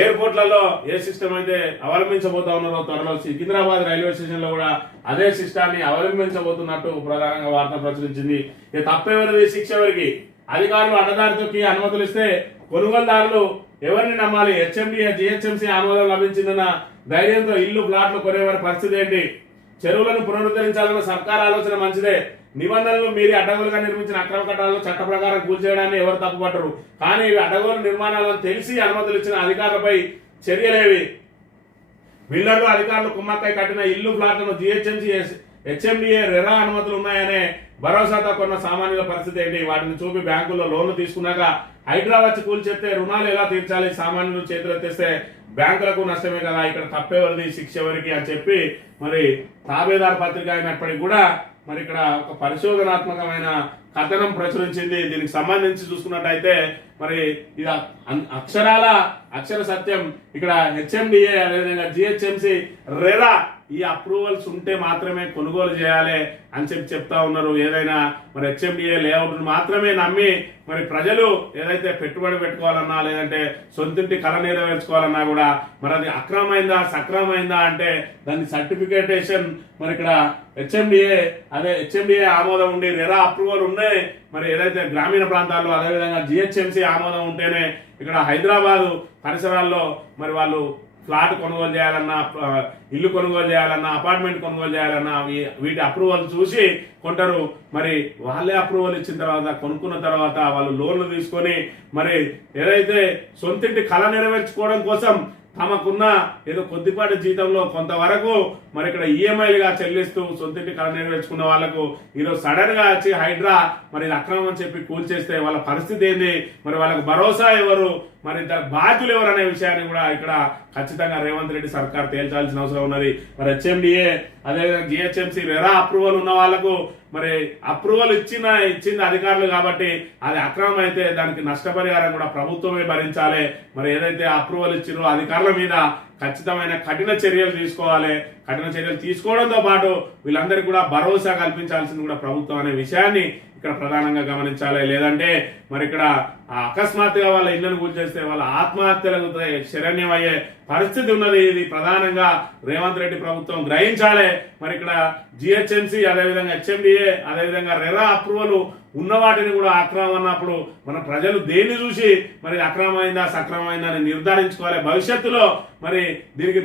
ఎయిర్పోర్ట్లలో ఏ సిస్టమ్ అయితే అవలంబించబోతా ఉన్నారో త్వరలో సికింద్రాబాద్ రైల్వే స్టేషన్ లో కూడా అదే సిస్టాన్ని అవలంబించబోతున్నట్టు ప్రధానంగా వార్త ప్రచురించింది. ఇక తప్పెవరిది, శిక్ష ఎవరికి? అధికారులు అడ్డదారి తొక్కి అనుమతులు ఇస్తే కొనుగోలుదారులు ఎవరిని నమ్మాలి? హెచ్ఎండిఏ జిహెచ్ఎంసీ ఆమోదం లభించిందన్న ధైర్యంతో ఇల్లు ప్లాట్లు కొనేవారి పరిస్థితి ఏంటి? చెరువులను పునరుద్ధరించాలన్న సర్కార్ ఆలోచన మంచిదే. నిబంధనలు మీరి అడ్డగోలుగా నిర్మించిన అక్రమ కట్టాలను చట్ట ప్రకారం కూల్చేయడాన్ని ఎవరు తప్పుపట్టరు. కానీ ఇవి అడ్డగోలు నిర్మాణాలను తెలిసి అనుమతులు ఇచ్చిన అధికారులపై చర్యలేవి? బిల్డర్లు అధికారులు కుమ్మక్కై కట్టిన ఇల్లు ప్లాట్లను జిహెచ్ఎంసీ హెచ్ఎండిఏ రెరా అనుమతులు ఉన్నాయనే భరోసాతో కొన్న సామాన్యుల పరిస్థితి ఏంటి? వాటిని చూపి బ్యాంకుల్లో లోన్లు తీసుకున్నాక హైదరాబాద్ కూల్చేస్తే రుణాలు ఎలా తీర్చాలి? సామాన్యులు చేతులెత్తేస్తే బ్యాంకులకు నష్టమే కదా. ఇక్కడ తప్పేవరిది, శిక్ష ఎవరికి అని చెప్పి మరి తాబేదార్ పత్రిక అయినప్పటికీ కూడా మరి ఇక్కడ ఒక పరిశోధనాత్మకమైన కథనం ప్రచురించింది. దీనికి సంబంధించి చూసుకున్నట్టయితే మరి ఇది అక్షర సత్యం. ఇక్కడ హెచ్ఎండిఏ అదేవిధంగా జిహెచ్ఎంసీ రెరా ఈ అప్రూవల్స్ ఉంటే మాత్రమే కొనుగోలు చేయాలి అని చెప్తా ఉన్నారు. ఏదైనా మరి హెచ్ఎండిఏ లేఅవుట్ మాత్రమే నమ్మి మరి ప్రజలు ఏదైతే పెట్టుబడి పెట్టుకోవాలన్నా లేదంటే సొంతింటి కళ నెరవేర్చుకోవాలన్నా కూడా మరి అది అక్రమమైందా సక్రమమైందా అంటే దాని సర్టిఫికేటేషన్ మరి ఇక్కడ హెచ్ఎండిఏ ఆమోదం ఉండి రెరా అప్రూవల్ ఉన్నాయి. మరి ఏదైతే గ్రామీణ ప్రాంతాల్లో అదేవిధంగా జిహెచ్ఎంసీ ఆమోదం ఉంటేనే ఇక్కడ హైదరాబాదు పరిసరాల్లో మరి వాళ్ళు ఫ్లాట్ కొనుగోలు చేయాలన్నా, ఇల్లు కొనుగోలు చేయాలన్నా, అపార్ట్మెంట్ కొనుగోలు చేయాలన్నా వీటి అప్రూవల్ చూసి కొంటారు. మరి వాళ్ళే అప్రూవల్ ఇచ్చిన తర్వాత కొనుక్కున్న తర్వాత వాళ్ళు లోన్లు తీసుకొని మరి ఏదైతే సొంతింటి కళ నెరవేర్చుకోవడం కోసం తమకున్న ఏదో కొద్దిపాటి జీతంలో కొంతవరకు మరి ఇక్కడ ఈఎంఐలుగా చెల్లిస్తూ సొంతింటి కళ నెరవేర్చుకున్న వాళ్ళకు ఈరోజు సడన్ గా వచ్చి హైడ్రా మరి అక్రమం అని చెప్పి కూల్చేస్తే వాళ్ళ పరిస్థితి ఏంది? మరి వాళ్ళకు భరోసా ఎవరు? మరి బాధ్యులు ఎవరు అనే విషయాన్ని కూడా ఇక్కడ ఖచ్చితంగా రేవంత్ రెడ్డి సర్కార్ తేల్చాల్సిన అవసరం ఉన్నది. మరి హెచ్ఎండిఏ అదేవిధంగా జిహెచ్ఎంసీ రెరా అప్రూవల్ ఉన్న వాళ్ళకు మరి అప్రూవల్ ఇచ్చింది అధికారులు కాబట్టి అది అక్రమం అయితే దానికి నష్టపరిహారం కూడా ప్రభుత్వమే భరించాలి. మరి ఏదైతే అప్రూవల్ ఇచ్చిందో అధికారుల మీద ఖచ్చితమైన కఠిన చర్యలు తీసుకోవాలి. కఠిన చర్యలు తీసుకోవడంతో పాటు వీళ్ళందరికీ కూడా భరోసా కల్పించాల్సింది కూడా ప్రభుత్వం అనే విషయాన్ని ఇక్కడ ప్రధానంగా గమనించాలి. లేదంటే మరి ఇక్కడ అకస్మాత్తుగా వాళ్ళ ఇళ్లను కూల్చేస్తే వాళ్ళ ఆత్మహత్యలకు శరణ్యం అయ్యే పరిస్థితి ఉన్నది. ఇది ప్రధానంగా రేవంత్ రెడ్డి ప్రభుత్వం గ్రహించాలి. మరి ఇక్కడ జిహెచ్ఎంసీ అదేవిధంగా హెచ్ఎండిఏ అదేవిధంగా రెరా అప్రూవల్ ఉన్న వాటిని కూడా అక్రమం అన్నప్పుడు మన ప్రజలు దేన్ని చూసి మరి అక్రమమైందా సక్రమమైందా అని నిర్ధారించుకోవాలి. భవిష్యత్తులో మరి దీనికి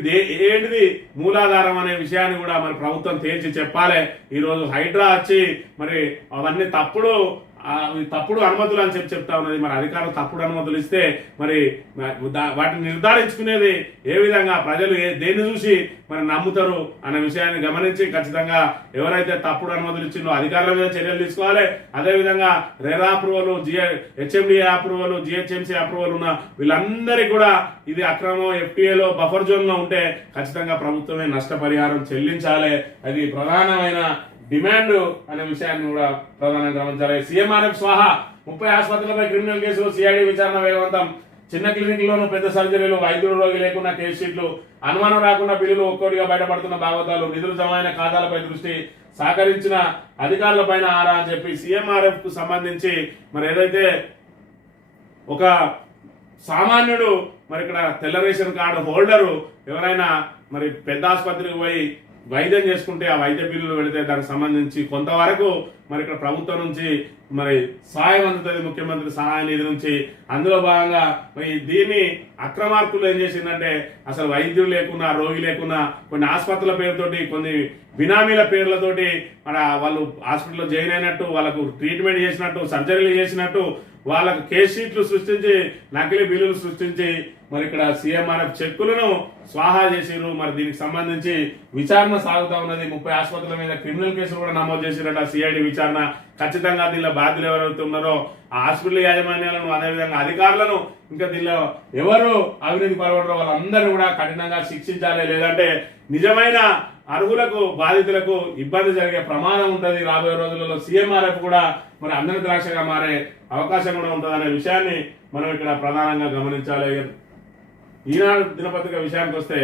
ఏంటిది మూలాధారం అనే విషయాన్ని కూడా మరి ప్రభుత్వం తేల్చి చెప్పాలి. ఈ రోజు హైడ్రా వచ్చి మరి అవన్నీ తప్పుడు అనుమతులు అని చెప్తా ఉన్నది. మరి అధికారులు తప్పుడు అనుమతులు ఇస్తే మరి వాటిని నిర్ధారించుకునేది ఏ విధంగా, ప్రజలు దేన్ని చూసి మరి నమ్ముతారు అనే విషయాన్ని గమనించి ఖచ్చితంగా ఎవరైతే తప్పుడు అనుమతులు ఇచ్చిందో అధికారుల మీద చర్యలు తీసుకోవాలి. అదేవిధంగా RERA approval, HMDA approval, GHMC approval ఉన్న వీళ్ళందరికీ కూడా ఇది అక్రమం ఎఫ్టీఏలో బఫర్ జోన్ లో ఉంటే ఖచ్చితంగా ప్రభుత్వమే నష్టపరిహారం చెల్లించాలి. అది ప్రధానమైన డిమాండ్ అనే విషయాన్ని కూడా ప్రధానంగా గమనించాలి. సీఎంఆర్ఎఫ్ స్వాహా 30 ఆసుపత్రులపై క్రిమినల్ కేసులు, సిఐడి విచారణ వేగవంతం. చిన్న క్లినిక్లోనూ పెద్ద సర్జరీలు, వైద్యులు రోగి లేకుండా కేసు షీట్లు, అనుమానం రాకుండా బిల్లులు ఒక్కోటిగా బయటపడుతున్న భాగవతాలు, నిధులు జమైన ఖాతాలపై దృష్టి, సహకరించిన అధికారులపైన ఆరా అని చెప్పి సీఎంఆర్ఎఫ్ కు సంబంధించి మరి ఏదైతే ఒక సామాన్యుడు మరి ఇక్కడ తెల్ల రేషన్ కార్డు హోల్డరు ఎవరైనా మరి పెద్ద ఆసుపత్రికి పోయి వైద్యం చేసుకుంటే ఆ వైద్య బిల్లులు వెళితే దానికి సంబంధించి కొంతవరకు మరి ఇక్కడ ప్రభుత్వం నుంచి మరి సహాయం అందుతుంది, ముఖ్యమంత్రి సహాయ నిధి నుంచి. అందులో భాగంగా మరి దీన్ని అక్రమార్కులు ఏం చేసిందంటే అసలు వైద్యులు లేకున్నా, రోగి లేకున్నా కొన్ని ఆసుపత్రుల పేరుతోటి, కొన్ని బినామీల పేర్లతోటి మన వాళ్ళు హాస్పిటల్లో జాయిన్ అయినట్టు, వాళ్ళకు ట్రీట్మెంట్ చేసినట్టు, సర్జరీలు చేసినట్టు వాళ్ళకు కేస్ షీట్లు సృష్టించి, నకిలీ బిల్లులు సృష్టించి మరి ఇక్కడ సీఎంఆర్ఎఫ్ చెక్కులను స్వాహా చేసిరు. మరి దీనికి సంబంధించి విచారణ సాగుతా ఉన్నది. 30 ఆసుపత్రుల మీద క్రిమినల్ కేసులు కూడా నమోదు చేసిరట సిఐడి విచారణ. ఖచ్చితంగా దీనిలో బాధ్యులు ఎవరైతే ఉన్నారో ఆ హాస్పిటల్ యాజమాన్యాలను, అదేవిధంగా అధికారులను, ఇంకా దీనిలో ఎవరు అవినీతి పాల్పడరో వాళ్ళందరూ కూడా కఠినంగా శిక్షించాలి. లేదంటే నిజమైన అర్హులకు, బాధితులకు ఇబ్బంది జరిగే ప్రమాదం ఉంటుంది. రాబోయే రోజులలో సీఎంఆర్ఎఫ్ కూడా మరి అందరి ద్రాక్షగా మారే అవకాశం కూడా ఉంటుంది అనే విషయాన్ని మనం ఇక్కడ ప్రధానంగా గమనించాలి. ఈనాడు దినపత్రిక విషయానికి వస్తే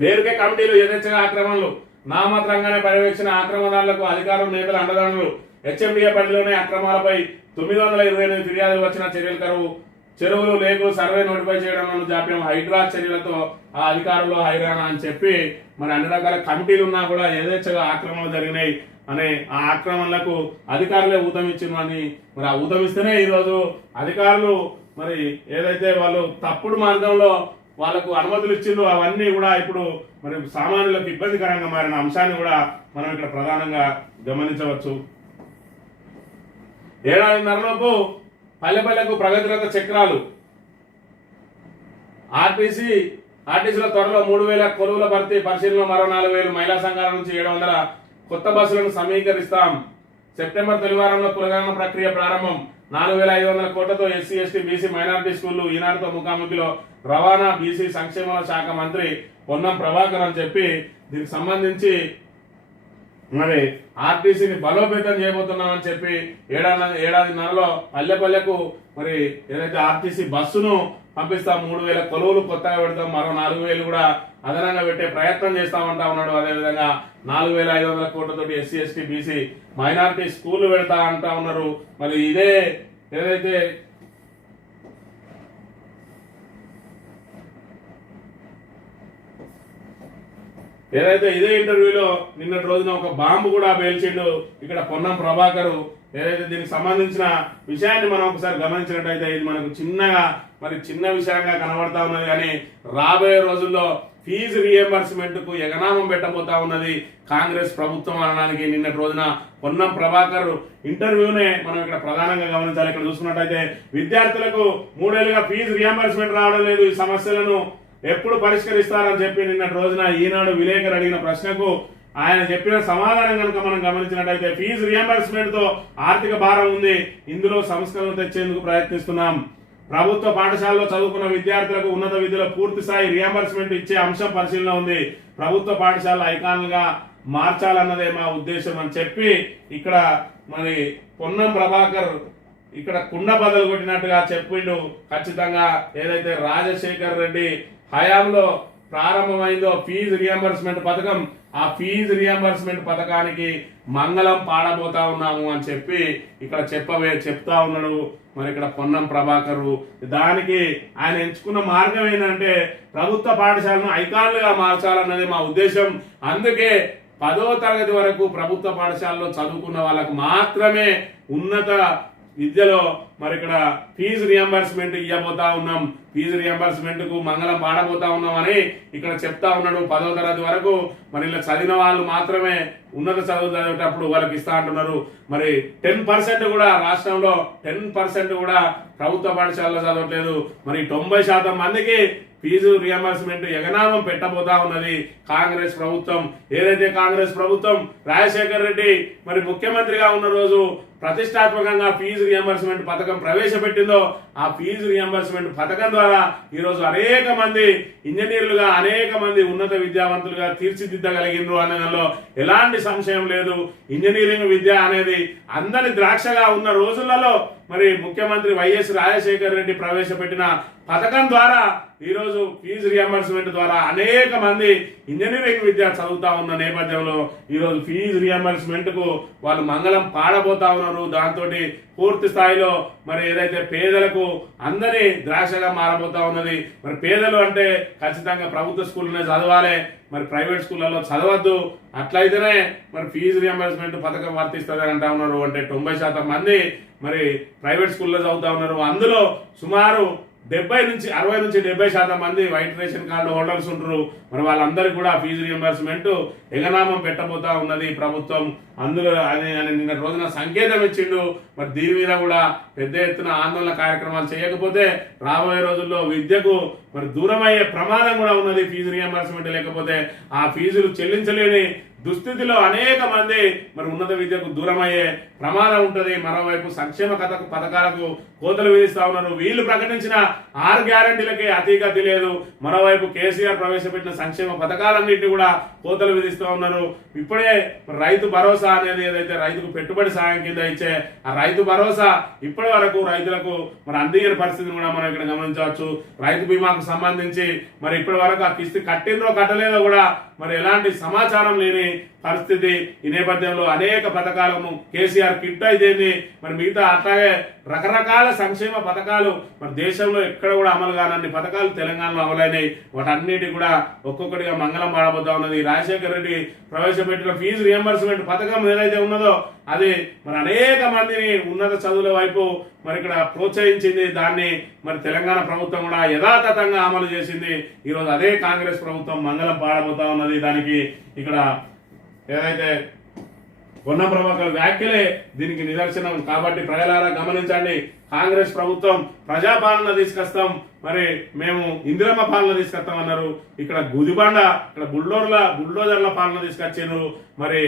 పేరుకే కమిటీలు, యథేచ్ఛగా ఆక్రమణలు, నామాత్రంగానే పర్యవేక్షణ, ఆక్రమణదారులకు అధికారం, నేతల అండదండలు, హెచ్ఎండిఏ పరిధిలోనే అక్రమాలపై 928 ఫిర్యాదులు వచ్చిన చర్యలు కరువు, చెరువులు, లేకులు సర్వే నోటిఫై చేయడంలో జాప్యం, హైడ్రా చర్యలతో ఆ అధికారులు హైరాణ అని చెప్పి మరి అన్ని రకాల కమిటీలు ఉన్నా కూడా యథేచ్ఛగా ఆక్రమణలు జరిగినాయి అనే ఆ ఆక్రమణలకు అధికారులే ఊతమిచ్చిండ్రు అని, మరి ఆ ఊతమిస్తేనే ఈరోజు అధికారులు మరి ఏదైతే వాళ్ళు తప్పుడు మార్గంలో వాళ్ళకు అనుమతులు ఇచ్చిండ్రు అవన్నీ కూడా ఇప్పుడు మరి సామాన్యులకు ఇబ్బందికరంగా మారిన అంశాన్ని కూడా మనం ఇక్కడ ప్రధానంగా గమనించవచ్చు. ఏడాదిన్నరలోపు పల్లెపల్లెకు ప్రగతిరథ చక్రాలు, ఆర్టీసీలో త్వరలో 3000 కొలువుల భర్తీ, పరిశీలనలో మరో 4000, మహిళా సంఘాల నుంచి 700 కొత్త బస్సులను సమీకరిస్తాం. సెప్టెంబర్ తొలివారంలో కులగణన ప్రక్రియ ప్రారంభం. 4500 కోట్లతో ఎస్సీ, ఎస్టీ, బీసీ, మైనారిటీ స్కూళ్లు. ఈనాడుతో ముఖాముఖిలో రవాణా, బీసీ సంక్షేమ శాఖ మంత్రి పొన్నం ప్రభాకర్ అని చెప్పి దీనికి సంబంధించి మరి ఆర్టీసీని బలోపేతం చేయబోతున్నామని చెప్పి ఏడాదిన్నరలో పల్లెపల్లెకు మరి ఏదైతే ఆర్టీసీ బస్సును పంపిస్తాం, 3000 కొలువులు కొత్తగా పెడతాం, మరో 4000 కూడా అదనంగా పెట్టే ప్రయత్నం చేస్తామంటా ఉన్నాడు. అదేవిధంగా 4500 కోట్లతోటి ఎస్సీ, ఎస్టీ, బీసీ, మైనారిటీ స్కూళ్లు పెడతా అంటా ఉన్నారు. మరి ఇదే ఏదైతే ఇదే ఇంటర్వ్యూలో నిన్నటి రోజున ఒక బాంబు కూడా పేల్చిండు ఇక్కడ పొన్నం ప్రభాకర్. ఏదైతే దీనికి సంబంధించిన విషయాన్ని మనం ఒకసారి గమనించినట్టయితే ఇది మనకు చిన్న విషయంగా కనబడతా ఉన్నది. కానీ రాబోయే రోజుల్లో ఫీజు రియంబర్స్మెంట్ కు ఎగనామం పెట్టబోతా ఉన్నది కాంగ్రెస్ ప్రభుత్వం అనడానికి నిన్నటి రోజున పొన్నం ప్రభాకర్ ఇంటర్వ్యూనే మనం ఇక్కడ ప్రధానంగా గమనించాలి. ఇక్కడ చూసుకున్నట్టయితే విద్యార్థులకు 3 ఏళ్లుగా ఫీజు రియంబర్స్మెంట్ రావడం లేదు, ఈ సమస్యలను ఎప్పుడు పరిష్కరిస్తారని చెప్పి నిన్నటి రోజున ఈనాడు విలేకరు అడిగిన ప్రశ్నకు ఆయన చెప్పిన సమాధానం కనుక మనం గమనించినట్టయితే ఫీజు రియంబర్స్మెంట్ తో ఆర్థిక భారం ఉంది, ఇందులో సంస్కరణలు తెచ్చేందుకు ప్రయత్నిస్తున్నాం. ప్రభుత్వ పాఠశాలలో చదువుకున్న విద్యార్థులకు ఉన్నత విద్యలో పూర్తి స్థాయి రియంబర్స్మెంట్ ఇచ్చే అంశం పరిశీలన ఉంది. ప్రభుత్వ పాఠశాల ఐకాన్లుగా మార్చాలన్నదే మా ఉద్దేశం అని చెప్పి ఇక్కడ మరి పొన్నం ప్రభాకర్ ఇక్కడ కుండ బదలు కొట్టినట్టుగా చెప్పిండు. ఖచ్చితంగా ఏదైతే రాజశేఖర్ రెడ్డి హయాంలో ప్రారంభమైందో ఫీజు రియంబర్స్మెంట్ పథకం, ఆ ఫీజు రియంబర్స్మెంట్ పథకానికి మంగళం పాడబోతా ఉన్నాము అని చెప్పి ఇక్కడ చెప్తా ఉన్నాడు మరి ఇక్కడ పొన్నం ప్రభాకర్. దానికి ఆయన ఎంచుకున్న మార్గం ఏంటంటే ప్రభుత్వ పాఠశాలను ఐకాన్లుగా మార్చాలన్నది మా ఉద్దేశం. అందుకే 10వ తరగతి వరకు ప్రభుత్వ పాఠశాలలో చదువుకున్న వాళ్ళకు మాత్రమే ఉన్నత విద్యలో మరి ఇక్కడ ఫీజు రియంబర్స్మెంట్ ఇవ్వబోతా ఉన్నాం, ఫీజు రియంబర్స్మెంట్ కు మంగళం పాడబోతా ఉన్నాం అని ఇక్కడ చెప్తా ఉన్నాడు. 10వ తరగతి వరకు మరి ఇలా చదివిన వాళ్ళు మాత్రమే ఉన్నత చదువు చదివేటప్పుడు వాళ్ళకి ఇస్తా అంటున్నారు. మరి 10% కూడా రాష్ట్రంలో 10% కూడా ప్రభుత్వ పాఠశాలలో చదవట్లేదు. మరి 90% మందికి ఫీజు రియంబర్స్మెంట్ ఎగనామం పెట్టబోతా ఉన్నది కాంగ్రెస్ ప్రభుత్వం. ఏదైతే కాంగ్రెస్ ప్రభుత్వం రాజశేఖర్ రెడ్డి మరి ముఖ్యమంత్రిగా ఉన్న రోజు ప్రతిష్టాత్మకంగా ఫీజు రియంబర్స్మెంట్ పథకం ప్రవేశపెట్టిందో ఆ ఫీజు రియంబర్స్మెంట్ పథకం ద్వారా ఈరోజు అనేక మంది ఇంజనీర్లుగా, అనేక మంది ఉన్నత విద్యావంతులుగా తీర్చిదిద్దగలిగినరు అనడంలో ఎలాంటి సంశయం లేదు. ఇంజనీరింగ్ విద్య అనేది అందరి ద్రాక్షగా ఉన్న రోజులలో మరి ముఖ్యమంత్రి వైఎస్ రాజశేఖర్ రెడ్డి ప్రవేశపెట్టిన పథకం ద్వారా ఈరోజు ఫీజు రియంబర్స్మెంట్ ద్వారా అనేక మంది ఇంజనీరింగ్ విద్య చదువుతా ఉన్న నేపథ్యంలో ఈరోజు ఫీజు రియంబర్స్మెంట్ కు వాళ్ళు మంగళం పాడబోతా ఉన్నారు. దాంతో పూర్తి స్థాయిలో మరి ఏదైతే పేదలకు అందరి ద్రాక్షగా మారబోతా ఉన్నది. మరి పేదలు అంటే ఖచ్చితంగా ప్రభుత్వ స్కూల్లోనే చదవాలి, మరి ప్రైవేట్ స్కూళ్ళలో చదవద్దు. అట్లయితేనే మరి ఫీజు రియంబర్స్మెంట్ పథకం వర్తిస్తుంది అంటా ఉన్నారు. అంటే 90% మంది మరి ప్రైవేట్ స్కూల్లో చదువుతా ఉన్నారు. అందులో సుమారు 60 నుంచి 70% మంది వైట్ రేషన్ కార్డు హోల్డర్స్ ఉంటారు. మరి వాళ్ళందరికీ కూడా ఫీజు రియంబర్స్మెంట్ ఎగనామం పెట్టబోతా ఉన్నది ప్రభుత్వం. అందులో అని నిన్న రోజున సంకేతం ఇచ్చిండు. మరి దీని మీద కూడా పెద్ద ఎత్తున ఆందోళన కార్యక్రమాలు చేయకపోతే రాబోయే రోజుల్లో విద్యకు మరి దూరమయ్యే ప్రమాదం కూడా ఉన్నది. ఫీజు రియంబర్స్మెంట్ లేకపోతే ఆ ఫీజులు చెల్లించలేని దుస్థితిలో అనేక మంది మరి ఉన్నత విద్యకు దూరమయ్యే ప్రమాదం ఉంటుంది. మరోవైపు సంక్షేమ పథకాలకు కోతలు విధిస్తా ఉన్నారు. వీళ్ళు ప్రకటించిన 6 గ్యారంటీలకే అతీగతి లేదు. మరోవైపు కేసీఆర్ ప్రవేశపెట్టిన సంక్షేమ పథకాలన్నింటినీ కూడా కోతలు విధిస్తూ ఉన్నారు. ఇప్పుడే రైతు భరోసా అనేది ఏదైతే రైతుకు పెట్టుబడి సాయం కింద ఇచ్చే ఆ రైతు భరోసా ఇప్పటి వరకు రైతులకు మరి అందియని పరిస్థితిని కూడా మనం ఇక్కడ గమనించవచ్చు. రైతు బీమాకు సంబంధించి మరి ఇప్పటి వరకు ఆ కిస్తీ కట్టిందో కట్టలేదో కూడా మరి ఎలాంటి సమాచారం లేని పరిస్థితి. ఈ నేపథ్యంలో అనేక పథకాలను కేసీఆర్ కిట్ అయితేంది మరి మిగతా అట్లాగే రకరకాల సంక్షేమ పథకాలు మరి దేశంలో ఎక్కడ కూడా అమలు కానన్ని పథకాలు తెలంగాణలో అమలైనాయి. వాటన్నిటి కూడా ఒక్కొక్కటిగా మంగళం పాడబోతా ఉన్నది. రాజశేఖర రెడ్డి ప్రవేశపెట్టిన ఫీజు రియంబర్స్మెంట్ పథకం ఏదైతే ఉన్నదో అది మరి అనేక మందిని ఉన్నత చదువుల వైపు మరి ఇక్కడ ప్రోత్సహించింది. దాన్ని మరి తెలంగాణ ప్రభుత్వం కూడా యథాతథంగా అమలు చేసింది. ఈరోజు అదే కాంగ్రెస్ ప్రభుత్వం మంగళం పాడబోతా ఉన్నది. దానికి ఇక్కడ ఏదైతే పొన్నం ప్రభాకర్ వ్యాఖ్యలే దీనికి నిదర్శనం. కాబట్టి ప్రజలారా గమనించండి, కాంగ్రెస్ ప్రభుత్వం ప్రజాపాలన తీసుకొస్తాం, మరి మేము ఇందిరమ్మ పాలన తీసుకొస్తాం అన్నారు. ఇక్కడ గుదిబండ, ఇక్కడ బుల్డోజర్ల పాలన తీసుకొచ్చారు. మరి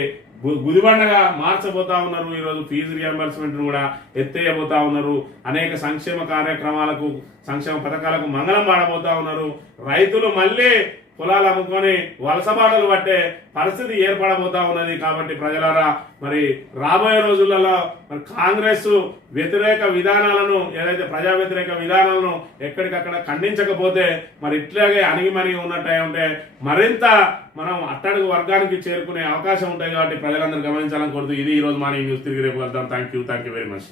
గుదిబండగా మార్చబోతా ఉన్నారు. ఈరోజు ఫీజు రియంబర్స్మెంట్ కూడా ఎత్తేయబోతా ఉన్నారు. అనేక సంక్షేమ కార్యక్రమాలకు సంక్షేమ పథకాలకు మంగళం పాడబోతా ఉన్నారు. రైతులు మళ్ళీ పొలాలు అమ్ముకొని వలసబాటలు పట్టే పరిస్థితి ఏర్పడబోతా ఉన్నది. కాబట్టి ప్రజలారా మరి రాబోయే రోజులలో మరి కాంగ్రెస్ వ్యతిరేక విధానాలను ఏదైతే ప్రజా వ్యతిరేక విధానాలను ఎక్కడికక్కడ ఖండించకపోతే మరి ఇట్లాగే అణిగిమణిగి ఉన్నట్టే ఉంటే మరింత మనం అట్టడుగు వర్గానికి చేరుకునే అవకాశం ఉంటాయి. కాబట్టి ప్రజలందరూ గమనించాలని కోరుతూ ఇది ఈ రోజు మార్నింగ్ న్యూస్. తిరిగి రేపు వెళ్తాం. Thank you very much.